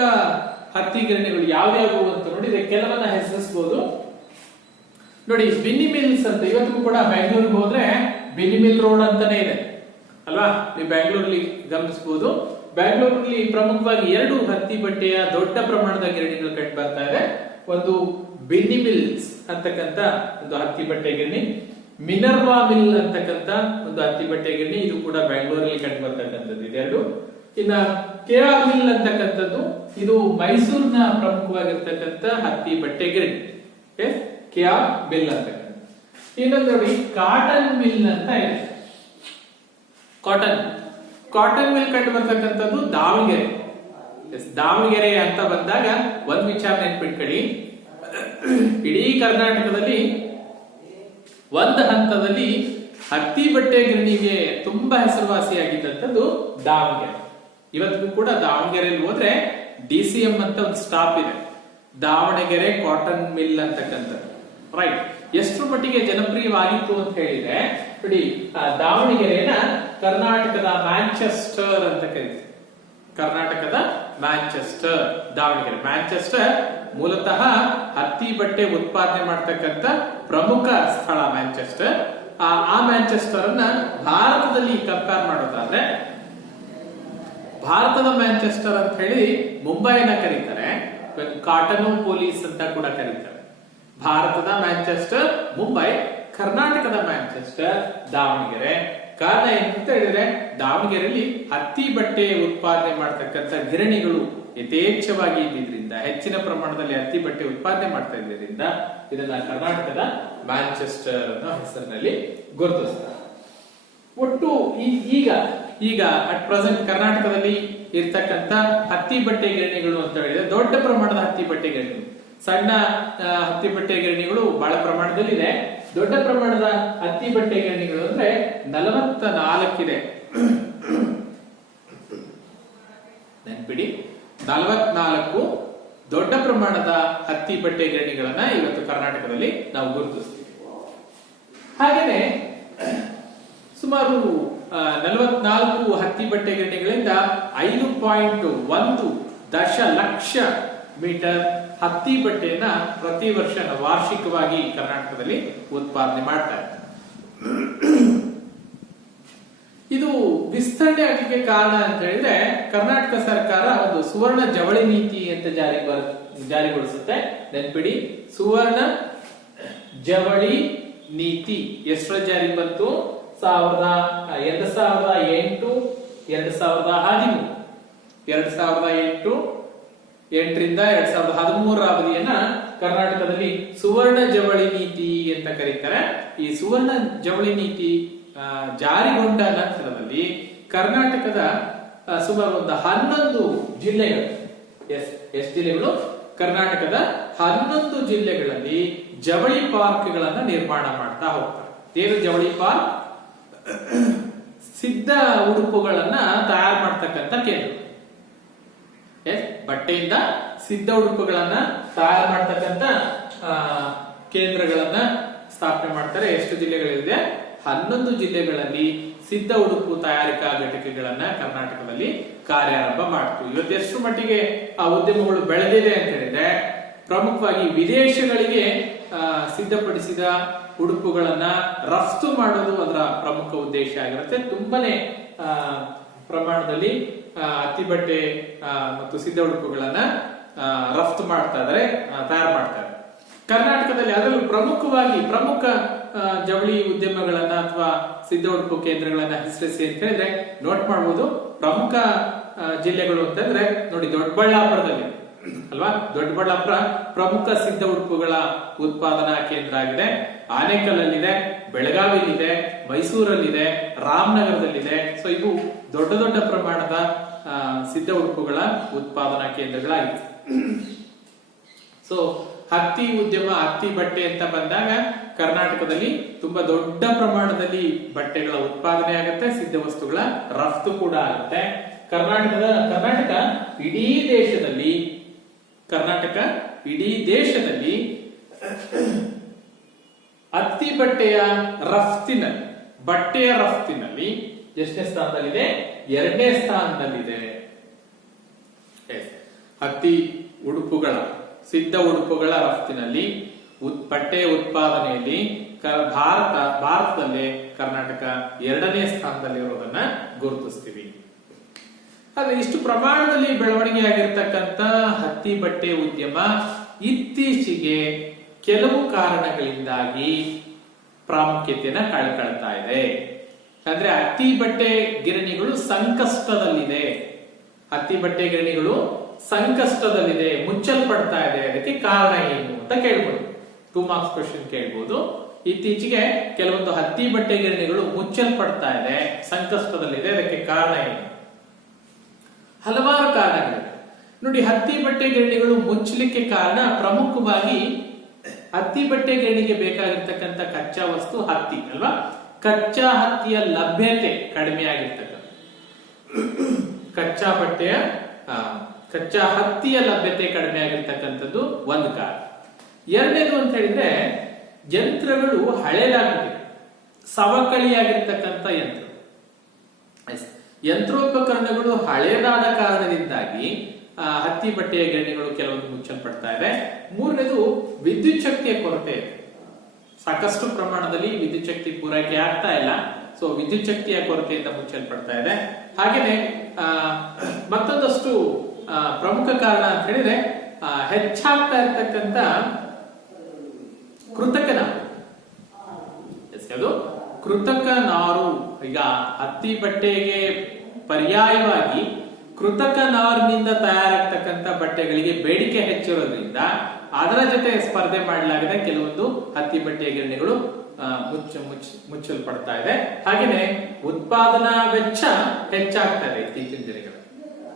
ಹತ್ತಿ ಗಿರಣಿಗಳು ಯಾವ್ಯಾವು ಅಂತ ನೋಡಿದ್ರೆ ಕೆಲವನ್ನ ಹೆಸರಿಸಬಹುದು. ನೋಡಿ, ಬಿನ್ನಿ ಮಿಲ್ಸ್ ಅಂತ, ಇವತ್ತಿಗೂ ಕೂಡ ಬೆಂಗಳೂರಿಗೆ ಹೋದ್ರೆ ಬಿನ್ನಿ ಮಿಲ್ ರೋಡ್ ಅಂತಾನೆ ಇದೆ ಅಲ್ವಾ, ನೀವು ಬೆಂಗಳೂರಲ್ಲಿ ಗಮನಿಸಬಹುದು. ಬೆಂಗಳೂರಲ್ಲಿ ಪ್ರಮುಖವಾಗಿ 2 ಹತ್ತಿ ಬಟ್ಟೆಯ ದೊಡ್ಡ ಪ್ರಮಾಣದ ಗಿರಣಿಗಳು ಕಂಡು ಬರ್ತಾ ಇದೆ. ಒಂದು ಬಿನ್ನಿ ಮಿಲ್ಸ್ ಅಂತಕ್ಕಂಥ ಒಂದು ಹತ್ತಿ ಬಟ್ಟೆ ಗಿರಣಿ, ಮಿನರ್ವಾ ಮಿಲ್ ಅಂತಕ್ಕಂಥ ಒಂದು ಹತ್ತಿ ಬಟ್ಟೆ ಗಿರಣಿ, ಇದು ಕೂಡ ಬೆಂಗಳೂರಲ್ಲಿ ಕಂಡು ಬರ್ತಕ್ಕಂಥದ್ದು ಇದೆರಡು. ಇನ್ನ KR ಮಿಲ್ ಅಂತಕ್ಕಂಥದ್ದು, ಇದು ಮೈಸೂರಿನ ಪ್ರಮುಖವಾಗಿರ್ತಕ್ಕಂಥ ಹತ್ತಿ ಬಟ್ಟೆ ಗಿರಣಿ, KR ಮಿಲ್ ಅಂತಕ್ಕಂಥ. ಇನ್ನೊಂದು ನೋಡಿ, ಕಾಟನ್ ಮಿಲ್ ಅಂತ ಇದೆ. ಕಾಟನ್ ಮಿಲ್ ಕಂಡು ಬರ್ತಕ್ಕಂಥದ್ದು ದಾವಣಗೆರೆ. ದಾವಣಗೆರೆ ಅಂತ ಬಂದಾಗ ಒಂದ್ ವಿಚಾರ ನೆನ್ಪಿಟ್ಕೊಳ್ಳಿ, ಇಡೀ ಕರ್ನಾಟಕದಲ್ಲಿ ಒಂದು ಹಂತದಲ್ಲಿ ಹತ್ತಿ ಬಟ್ಟೆ ಗಿರಣಿಗೆ ತುಂಬಾ ಹೆಸರುವಾಸಿಯಾಗಿದ್ದಂಥದ್ದು ದಾವಣಗೆರೆ. ಇವತ್ತಿಗೂ ಕೂಡ ದಾವಣಗೆರೆಯಲ್ಲಿ ಹೋದ್ರೆ DCM ಅಂತ ಒಂದು ಸ್ಟಾಪ್ ಇದೆ, ದಾವಣಗೆರೆ ಕಾಟನ್ ಮಿಲ್ ಅಂತಕ್ಕಂಥದ್ದು. ರೈಟ್, ಎಷ್ಟರ ಮಟ್ಟಿಗೆ ಜನಪ್ರಿಯವಾಗಿತ್ತು ಅಂತ ಹೇಳಿದ್ರೆ ನೋಡಿ, ದಾವಣಗೆರೆನ ಕರ್ನಾಟಕದ ಮ್ಯಾಂಚೆಸ್ಟರ್ ಅಂತ ಕರೀತೀವಿ. ಕರ್ನಾಟಕದ ಮ್ಯಾಂಚೆಸ್ಟರ್ ದಾವಣಗೆರೆ. ಮ್ಯಾಂಚೆಸ್ಟರ್ ಮೂಲತಃ ಹತ್ತಿ ಬಟ್ಟೆ ಉತ್ಪಾದನೆ ಮಾಡ್ತಕ್ಕಂಥ ಪ್ರಮುಖ ಸ್ಥಳ ಮ್ಯಾಂಚೆಸ್ಟರ್. ಆ ಮ್ಯಾಂಚೆಸ್ಟರ್ ಅನ್ನ ಭಾರತದಲ್ಲಿ ಕಂಪೇರ್ ಮಾಡೋದಾದ್ರೆ, ಭಾರತದ ಮ್ಯಾಂಚೆಸ್ಟರ್ ಅಂತ ಹೇಳಿ ಮುಂಬೈನ ಕರೀತಾರೆ, ಕಾಟನ್ ಪೊಲೀಸ್ ಅಂತ ಕೂಡ ಕರೀತಾರೆ. ಭಾರತದ ಮ್ಯಾಂಚೆಸ್ಟರ್ ಮುಂಬೈ, ಕರ್ನಾಟಕದ ಮ್ಯಾಂಚೆಸ್ಟರ್ ದಾವಣಗೆರೆ. ಕಾರಣ ಏನು ಅಂತ ಹೇಳಿದ್ರೆ ದಾವಣಗೆರೆಯಲ್ಲಿ ಹತ್ತಿ ಬಟ್ಟೆ ಉತ್ಪಾದನೆ ಮಾಡತಕ್ಕಂತ ಗಿರಣಿಗಳು ಯಥೇಚ್ಛವಾಗಿ ಇದ್ದಿದ್ರಿಂದ, ಹೆಚ್ಚಿನ ಪ್ರಮಾಣದಲ್ಲಿ ಹತ್ತಿ ಬಟ್ಟೆ ಉತ್ಪಾದನೆ ಮಾಡ್ತಾ ಇದ್ದರಿಂದ ಇದನ್ನ ಕರ್ನಾಟಕದ ಮ್ಯಾಂಚೆಸ್ಟರ್ ಅನ್ನೋ ಹೆಸರಿನಲ್ಲಿ ಗುರುತಿಸ್ತಾರೆ. ಒಟ್ಟು ಈಗ ಅಟ್ ಪ್ರೆಸೆಂಟ್ ಕರ್ನಾಟಕದಲ್ಲಿ ಇರ್ತಕ್ಕಂತ ಹತ್ತಿ ಬಟ್ಟೆ ಗಿರಣಿಗಳು ಅಂತ ಹೇಳಿದ್ರೆ ದೊಡ್ಡ ಪ್ರಮಾಣದ ಹತ್ತಿ ಬಟ್ಟೆ ಗಿರಣಿಗಳು, ಸಣ್ಣ ಹತ್ತಿ ಬಟ್ಟೆ ಗಿರಣಿಗಳು ಬಹಳ ಪ್ರಮಾಣದಲ್ಲಿ ಇದೆ. ದೊಡ್ಡ ಪ್ರಮಾಣದ ಹತ್ತಿ ಬಟ್ಟೆ ಗಿರಣಿಗಳು ಅಂದ್ರೆ 44 ಇದೆ. ನೆನ್ಪಿಡಿ, 44 ದೊಡ್ಡ ಪ್ರಮಾಣದ ಹತ್ತಿ ಬಟ್ಟೆ ಗಿರಣಿಗಳನ್ನ ಇವತ್ತು ಕರ್ನಾಟಕದಲ್ಲಿ ನಾವು ಗುರುತಿಸ್ತೀವಿ. ಹಾಗೇನೆ ಸುಮಾರು 44 ಹತ್ತಿ ಬಟ್ಟೆ ಗಿರಣಿಗಳಿಂದ 5.1 ದಶಲಕ್ಷ ಮೀಟರ್ ಹತ್ತಿ ಬಟ್ಟೆಯನ್ನ ಪ್ರತಿ ವರ್ಷ ವಾರ್ಷಿಕವಾಗಿ ಕರ್ನಾಟಕದಲ್ಲಿ ಉತ್ಪಾದನೆ ಮಾಡ್ತಾರೆ. ಇದು ವಿಸ್ತರಣೆ ಆಗಲಿಕ್ಕೆ ಕಾರಣ ಅಂತ ಹೇಳಿದ್ರೆ ಕರ್ನಾಟಕ ಸರ್ಕಾರ ಒಂದು ಸುವರ್ಣ ಜವಳಿ ನೀತಿ ಅಂತ ಜಾರಿಗೊಳಿಸುತ್ತೆ. ನೆನ್ಪಿಡಿ, ಸುವರ್ಣ ಜವಳಿ ನೀತಿ ಎಷ್ಟರ ಜಾರಿಗೆ ಬಂತು? 2008, 2013, 2008 ರಿಂದ 2013 ಅವಧಿಯನ್ನ ಕರ್ನಾಟಕದಲ್ಲಿ ಸುವರ್ಣ ಜವಳಿ ನೀತಿ ಅಂತ ಕರೀತಾರೆ. ಈ ಸುವರ್ಣ ಜವಳಿ ನೀತಿ ಜಾರಿಗೊಂಡ ನಂತರದಲ್ಲಿ ಕರ್ನಾಟಕದ ಸುಮಾರು ಒಂದು 11 ಜಿಲ್ಲೆಗಳು, ಎಷ್ಟು ಜಿಲ್ಲೆಗಳು? ಕರ್ನಾಟಕದ 11 ಜಿಲ್ಲೆಗಳಲ್ಲಿ ಜವಳಿ ಪಾರ್ಕ್ಗಳನ್ನ ನಿರ್ಮಾಣ ಮಾಡ್ತಾ ಹೋಗ್ತಾರೆ. ಏನು ಜವಳಿ ಪಾರ್ಕ್? ಸಿದ್ಧ ಉಡುಪುಗಳನ್ನ ತಯಾರು ಮಾಡ್ತಕ್ಕಂಥ ಕೇಂದ್ರ. ಬಟ್ಟೆಯಿಂದ ಸಿದ್ಧ ಉಡುಪುಗಳನ್ನ ತಯಾರು ಮಾಡ್ತಕ್ಕಂಥ ಕೇಂದ್ರಗಳನ್ನ ಸ್ಥಾಪನೆ ಮಾಡ್ತಾರೆ. ಎಷ್ಟು ಜಿಲ್ಲೆಗಳಿದೆ? 11 ಜಿಲ್ಲೆಗಳಲ್ಲಿ ಸಿದ್ಧ ಉಡುಪು ತಯಾರಿಕಾ ಘಟಕಗಳನ್ನ ಕರ್ನಾಟಕದಲ್ಲಿ ಕಾರ್ಯಾರಂಭ ಮಾಡ್ತು. ಇವತ್ತು ಎಷ್ಟು ಮಟ್ಟಿಗೆ ಆ ಉದ್ಯಮಗಳು ಬೆಳೆದಿದೆ ಅಂತ ಹೇಳಿದ್ರೆ ಪ್ರಮುಖವಾಗಿ ವಿದೇಶಗಳಿಗೆ ಸಿದ್ಧಪಡಿಸಿದ ಉಡುಪುಗಳನ್ನ ರಫ್ತು ಮಾಡೋದು ಅದರ ಪ್ರಮುಖ ಉದ್ದೇಶ ಆಗಿರುತ್ತೆ. ತುಂಬಾನೇ ಪ್ರಮಾಣದಲ್ಲಿ ಹತ್ತಿ ಬಟ್ಟೆ ಮತ್ತು ಸಿದ್ಧ ಉಡುಪುಗಳನ್ನ ರಫ್ತು ಮಾಡ್ತಾ ಇದ್ದಾರೆ, ತಯಾರು ಮಾಡ್ತಾರೆ. ಕರ್ನಾಟಕದಲ್ಲಿ ಅದರಲ್ಲೂ ಪ್ರಮುಖ ಜವಳಿ ಉದ್ಯಮಗಳನ್ನ ಅಥವಾ ಸಿದ್ಧ ಉಡುಪು ಕೇಂದ್ರಗಳನ್ನ ಹೆಸರಿಸಿ ಅಂತ ಹೇಳಿದ್ರೆ ನೋಟ್ ಮಾಡಬಹುದು. ಪ್ರಮುಖ ಜಿಲ್ಲೆಗಳು ಅಂತಂದ್ರೆ ನೋಡಿ, ದೊಡ್ಡಬಳ್ಳಾಪುರದಲ್ಲಿ ಅಲ್ವಾ? ದೊಡ್ಡಬಳ್ಳಾಪುರ ಪ್ರಮುಖ ಸಿದ್ಧ ಉಡುಪುಗಳ ಉತ್ಪಾದನಾ ಕೇಂದ್ರ ಆಗಿದೆ. ಆನೇಕಲ್ಲಲ್ಲಿದೆ, ಬೆಳಗಾವಿಯಲ್ಲಿದೆ, ಮೈಸೂರಲ್ಲಿದೆ, ರಾಮನಗರದಲ್ಲಿದೆ. ಸೊ ಇದು ದೊಡ್ಡ ದೊಡ್ಡ ಪ್ರಮಾಣದ ಸಿದ್ಧ ಉಡುಪುಗಳ ಉತ್ಪಾದನಾ ಕೇಂದ್ರಗಳಾಗಿದೆ. ಸೊ ಹತ್ತಿ ಉದ್ಯಮ, ಹತ್ತಿ ಬಟ್ಟೆ ಅಂತ ಬಂದಾಗ ಕರ್ನಾಟಕದಲ್ಲಿ ತುಂಬಾ ದೊಡ್ಡ ಪ್ರಮಾಣದಲ್ಲಿ ಬಟ್ಟೆಗಳ ಉತ್ಪಾದನೆ ಆಗುತ್ತೆ, ಸಿದ್ಧ ವಸ್ತುಗಳ ರಫ್ತು ಕೂಡ ಆಗುತ್ತೆ. ಕರ್ನಾಟಕ ಇಡೀ ದೇಶದಲ್ಲಿ ಹತ್ತಿ ಬಟ್ಟೆಯ ರಫ್ತಿನಲ್ಲಿ ಎಷ್ಟನೇ ಸ್ಥಾನದಲ್ಲಿದೆ? 2ನೇ ಸ್ಥಾನದಲ್ಲಿದೆ. ಹತ್ತಿ ಉಡುಪುಗಳ, ಸಿದ್ಧ ಉಡುಪುಗಳ ರಫ್ತಿನಲ್ಲಿ, ಬಟ್ಟೆ ಉತ್ಪಾದನೆಯಲ್ಲಿ ಭಾರತದಲ್ಲೇ ಕರ್ನಾಟಕ 2ನೇ ಸ್ಥಾನದಲ್ಲಿರೋದನ್ನ ಗುರುತಿಸ್ತೀವಿ. ಆದ್ರೆ ಇಷ್ಟು ಪ್ರಮಾಣದಲ್ಲಿ ಬೆಳವಣಿಗೆ ಆಗಿರ್ತಕ್ಕಂಥ ಹತ್ತಿ ಬಟ್ಟೆ ಉದ್ಯಮ ಇತ್ತೀಚೆಗೆ ಕೆಲವು ಕಾರಣಗಳಿಂದಾಗಿ ಪ್ರಾಮುಖ್ಯತೆಯನ್ನ ಕಳ್ಕೊಳ್ತಾ ಇದೆ. ಅಂದ್ರೆ ಹತ್ತಿ ಬಟ್ಟೆ ಗಿರಣಿಗಳು ಸಂಕಷ್ಟದಲ್ಲಿದೆ, ಮುಚ್ಚಲ್ಪಡ್ತಾ ಇದೆ. ಅದಕ್ಕೆ ಕಾರಣ ಏನು ಅಂತ ಕೇಳ್ಬೋದು. 2 ಮಾರ್ಕ್ಸ್ ಕ್ವೆಶ್ಚನ್ ಕೇಳ್ಬೋದು. ಇತ್ತೀಚೆಗೆ ಕೆಲವೊಂದು ಹತ್ತಿ ಬಟ್ಟೆ ಗಿರಣಿಗಳು ಮುಚ್ಚಲ್ಪಡ್ತಾ ಇದೆ, ಸಂಕಷ್ಟದಲ್ಲಿದೆ, ಅದಕ್ಕೆ ಕಾರಣ ಏನು? ಹಲವಾರು ಕಾರಣಗಳಿವೆ ನೋಡಿ. ಹತ್ತಿ ಬಟ್ಟೆ ಗಿರಣಿಗಳು ಮುಚ್ಚಲಿಕ್ಕೆ ಕಾರಣ ಪ್ರಮುಖವಾಗಿ ಹತ್ತಿ ಬಟ್ಟೆ ಗಿರಣಿಗೆ ಬೇಕಾಗಿರ್ತಕ್ಕಂಥ ಕಚ್ಚಾ ವಸ್ತು ಹತ್ತಿ ಅಲ್ವಾ? ಕಚ್ಚಾ ಹತ್ತಿಯ ಲಭ್ಯತೆ ಕಡಿಮೆ ಆಗಿರ್ತಕ್ಕಂಥ, ಕಚ್ಚಾ ಹತ್ತಿಯ ಲಭ್ಯತೆ ಕಡಿಮೆ ಆಗಿರ್ತಕ್ಕಂಥದ್ದು ಒಂದು ಕಾರಣ. ಎರಡನೇದು ಅಂತ ಹೇಳಿದ್ರೆ ಯಂತ್ರಗಳು ಹಳೇದಾಗಿದೆ, ಸವಕಳಿಯಾಗಿರ್ತಕ್ಕಂಥ ಯಂತ್ರೋಪಕರಣಗಳು ಹಳೇದಾದ ಕಾರಣದಿಂದಾಗಿ ಹತ್ತಿ ಬಟ್ಟೆಯ ಗಿರಣಿಗಳು ಕೆಲವೊಂದು ಮುಚ್ಚಲ್ಪಡ್ತಾ ಇದೆ. ಮೂರನೇದು ವಿದ್ಯುತ್ ಶಕ್ತಿಯ ಕೊರತೆ ಇದೆ. ಸಾಕಷ್ಟು ಪ್ರಮಾಣದಲ್ಲಿ ವಿದ್ಯುತ್ ಶಕ್ತಿ ಪೂರೈಕೆ ಆಗ್ತಾ ಇಲ್ಲ. ಸೊ ವಿದ್ಯುತ್ ಶಕ್ತಿಯ ಕೊರತೆಯಿಂದ ಮುಚ್ಚಲ್ಪಡ್ತಾ ಇದೆ. ಹಾಗೇನೆ ಮತ್ತೊಂದಷ್ಟು ಪ್ರಮುಖ ಕಾರಣ ಅಂತ ಹೇಳಿದ್ರೆ ಹೆಚ್ಚಾಗ್ತಾ ಇರ್ತಕ್ಕಂಥ ಕೃತಕ ನಾರು, ಈಗ ಹತ್ತಿ ಬಟ್ಟೆಗೆ ಪರ್ಯಾಯವಾಗಿ ಕೃತಕ ನಾರಿನಿಂದ ತಯಾರಾಗ್ತಕ್ಕಂಥ ಬಟ್ಟೆಗಳಿಗೆ ಬೇಡಿಕೆ ಹೆಚ್ಚಿರೋದ್ರಿಂದ ಅದರ ಜೊತೆ ಸ್ಪರ್ಧೆ ಮಾಡಲಾಗಿದೆ ಕೆಲವೊಂದು ಹತ್ತಿ ಬಟ್ಟೆಯ ಗಿರಣಿಗಳು ಮುಚ್ಚಲ್ಪಡ್ತಾ ಇದೆ. ಹಾಗೇನೆ ಉತ್ಪಾದನಾ ವೆಚ್ಚ ಹೆಚ್ಚಾಗ್ತಾ ಇದೆ ಇತ್ತೀಚಿನ ದಿನಗಳಲ್ಲಿ.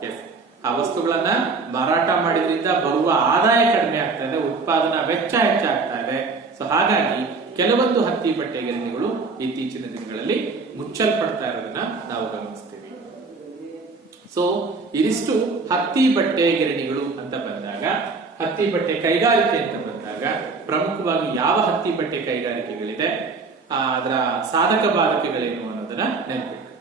ಎಸ್, ಆ ವಸ್ತುಗಳನ್ನ ಮಾರಾಟ ಮಾಡಿದ್ರಿಂದ ಬರುವ ಆದಾಯ ಕಡಿಮೆ ಆಗ್ತಾ ಇದೆ, ಉತ್ಪಾದನಾ ವೆಚ್ಚ ಹೆಚ್ಚಾಗ್ತಾ ಇದೆ. ಸೊ ಹಾಗಾಗಿ ಕೆಲವೊಂದು ಹತ್ತಿ ಬಟ್ಟೆ ಗಿರಣಿಗಳು ಇತ್ತೀಚಿನ ದಿನಗಳಲ್ಲಿ ಮುಚ್ಚಲ್ಪಡ್ತಾ ಇರೋದನ್ನ ನಾವು ಗಮನಿಸ್ತೀವಿ. ಸೊ ಇದಿಷ್ಟು ಹತ್ತಿ ಬಟ್ಟೆ ಗಿರಣಿಗಳು ಅಂತ ಬಂದಾಗ, ಹತ್ತಿ ಬಟ್ಟೆ ಕೈಗಾರಿಕೆ ಅಂತ ಬಂದಾಗ ಪ್ರಮುಖವಾಗಿ ಯಾವ ಹತ್ತಿ ಬಟ್ಟೆ ಕೈಗಾರಿಕೆಗಳಿದೆ, ಅದರ ಸಾಧಕ ಬಾಧಕಗಳೇನು ಅನ್ನೋದನ್ನ ನೆನಪಿಟ್ಟು.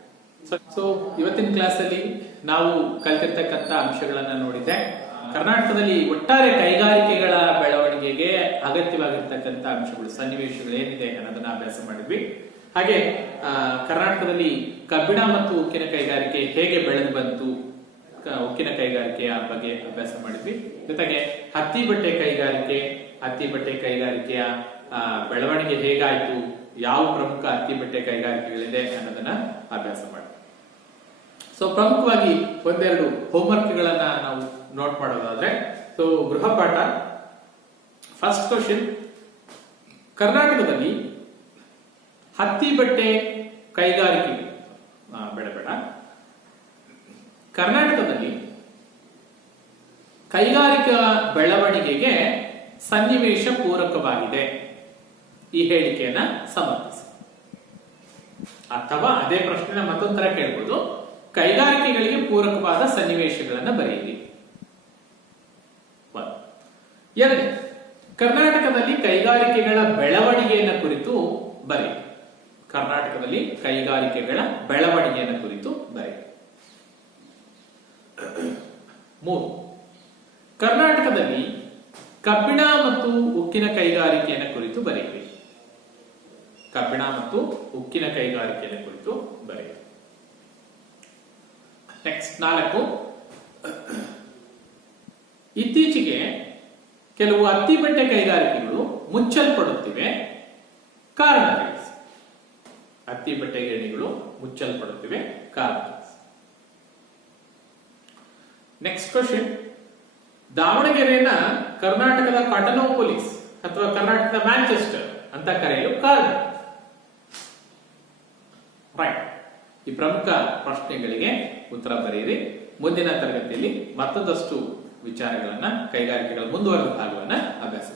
ಸೊ ಇವತ್ತಿನ ಕ್ಲಾಸ್ ಅಲ್ಲಿ ನಾವು ಕಲಿತಿರ್ತಕ್ಕಂಥ ಅಂಶಗಳನ್ನ ನೋಡಿದೆ. ಕರ್ನಾಟಕದಲ್ಲಿ ಒಟ್ಟಾರೆ ಕೈಗಾರಿಕೆಗಳ ಬೆಳವಣಿಗೆಗೆ ಅಗತ್ಯವಾಗಿರ್ತಕ್ಕಂಥ ಅಂಶಗಳು, ಸನ್ನಿವೇಶಗಳು ಏನಿದೆ ಅನ್ನೋದನ್ನ ಅಭ್ಯಾಸ ಮಾಡಿದ್ವಿ. ಹಾಗೆ ಕರ್ನಾಟಕದಲ್ಲಿ ಕಬ್ಬಿಣ ಮತ್ತು ಉಕ್ಕಿನ ಕೈಗಾರಿಕೆ ಹೇಗೆ ಬೆಳೆದು ಬಂತು, ಉಕ್ಕಿನ ಕೈಗಾರಿಕೆಯ ಬಗ್ಗೆ ಅಭ್ಯಾಸ ಮಾಡಿದ್ವಿ. ಜೊತೆಗೆ ಹತ್ತಿ ಬಟ್ಟೆ ಕೈಗಾರಿಕೆಯ ಬೆಳವಣಿಗೆ ಹೇಗಾಯ್ತು, ಯಾವ ಪ್ರಮುಖ ಹತ್ತಿ ಬಟ್ಟೆ ಕೈಗಾರಿಕೆಗಳಿದೆ ಅನ್ನೋದನ್ನ ಅಭ್ಯಾಸ ಮಾಡಿದ್ವಿ. ಸೊ ಪ್ರಮುಖವಾಗಿ ಒಂದೆರಡು ಹೋಮ್ವರ್ಕ್ ಗಳನ್ನ ನಾವು ನೋಟ್ ಮಾಡೋದಾದ್ರೆ, ಸೊ ಗೃಹಪಾಠ. ಫಸ್ಟ್ ಕ್ವಶನ್, ಕರ್ನಾಟಕದಲ್ಲಿ ಹತ್ತಿ ಬಟ್ಟೆ ಕೈಗಾರಿಕೆ ಕರ್ನಾಟಕದಲ್ಲಿ ಕೈಗಾರಿಕಾ ಬೆಳವಣಿಗೆಗೆ ಸನ್ನಿವೇಶ ಪೂರಕವಾಗಿದೆ, ಈ ಹೇಳಿಕೆಯನ್ನ ಸಮರ್ಥಿಸಿ. ಅಥವಾ ಅದೇ ಪ್ರಶ್ನೆನ ಮತ್ತೊಂದು ತರ ಕೇಳ್ಬೋದು, ಕೈಗಾರಿಕೆಗಳಿಗೆ ಪೂರಕವಾದ ಸನ್ನಿವೇಶಗಳನ್ನ ಬರೆಯಿರಿ. ಎರಡನೇ, ಕರ್ನಾಟಕದಲ್ಲಿ ಕೈಗಾರಿಕೆಗಳ ಬೆಳವಣಿಗೆಯನ್ನು ಕುರಿತು ಬರೆಯಿರಿ. ಕರ್ನಾಟಕದಲ್ಲಿ ಕೈಗಾರಿಕೆಗಳ ಬೆಳವಣಿಗೆಯನ್ನು ಕುರಿತು ಬರೆಯಿರಿ. 3, ಕರ್ನಾಟಕದಲ್ಲಿ ಕಬ್ಬಿಣ ಮತ್ತು ಉಕ್ಕಿನ ಕೈಗಾರಿಕೆಯನ್ನು ಕುರಿತು ಬರೆಯಿರಿ. ಕಬ್ಬಿಣ ಮತ್ತು ಉಕ್ಕಿನ ಕೈಗಾರಿಕೆಯನ್ನು ಕುರಿತು ಬರೆಯಿರಿ. ನೆಕ್ಸ್ಟ್ 4, ಇತ್ತೀಚೆಗೆ ಕೆಲವು ಹತ್ತಿ ಬಟ್ಟೆ ಕೈಗಾರಿಕೆಗಳು ಮುಚ್ಚಲ್ಪಡುತ್ತಿವೆ, ಕಾರಣ ತಿಳಿಸಿ. ಹತ್ತಿ ಬಟ್ಟೆ ಗಿರಣಿಗಳು ಮುಚ್ಚಲ್ಪಡುತ್ತಿವೆ, ಕಾರಣ ತಿಳಿಸಿ. ನೆಕ್ಸ್ಟ್ ಕ್ವಶನ್, ದಾವಣಗೆರೆಯನ್ನ ಕರ್ನಾಟಕದ ಕಾಟನೋಪೊಲಿಸ್ ಅಥವಾ ಕರ್ನಾಟಕದ ಮ್ಯಾಂಚೆಸ್ಟರ್ ಅಂತ ಕರೆಯಲು ಕಾರಣ. ರೈಟ್. ಈ ಪ್ರಮುಖ ಪ್ರಶ್ನೆಗಳಿಗೆ ಉತ್ತರ ಬರೆಯಿರಿ. ಮುಂದಿನ ತರಗತಿಯಲ್ಲಿ ಮತ್ತೊಂದಷ್ಟು ವಿಚಾರಗಳನ್ನ, ಕೈಗಾರಿಕೆಗಳ ಮುಂದುವರೆದ ಭಾಗವನ್ನ ಅಭ್ಯಾಸ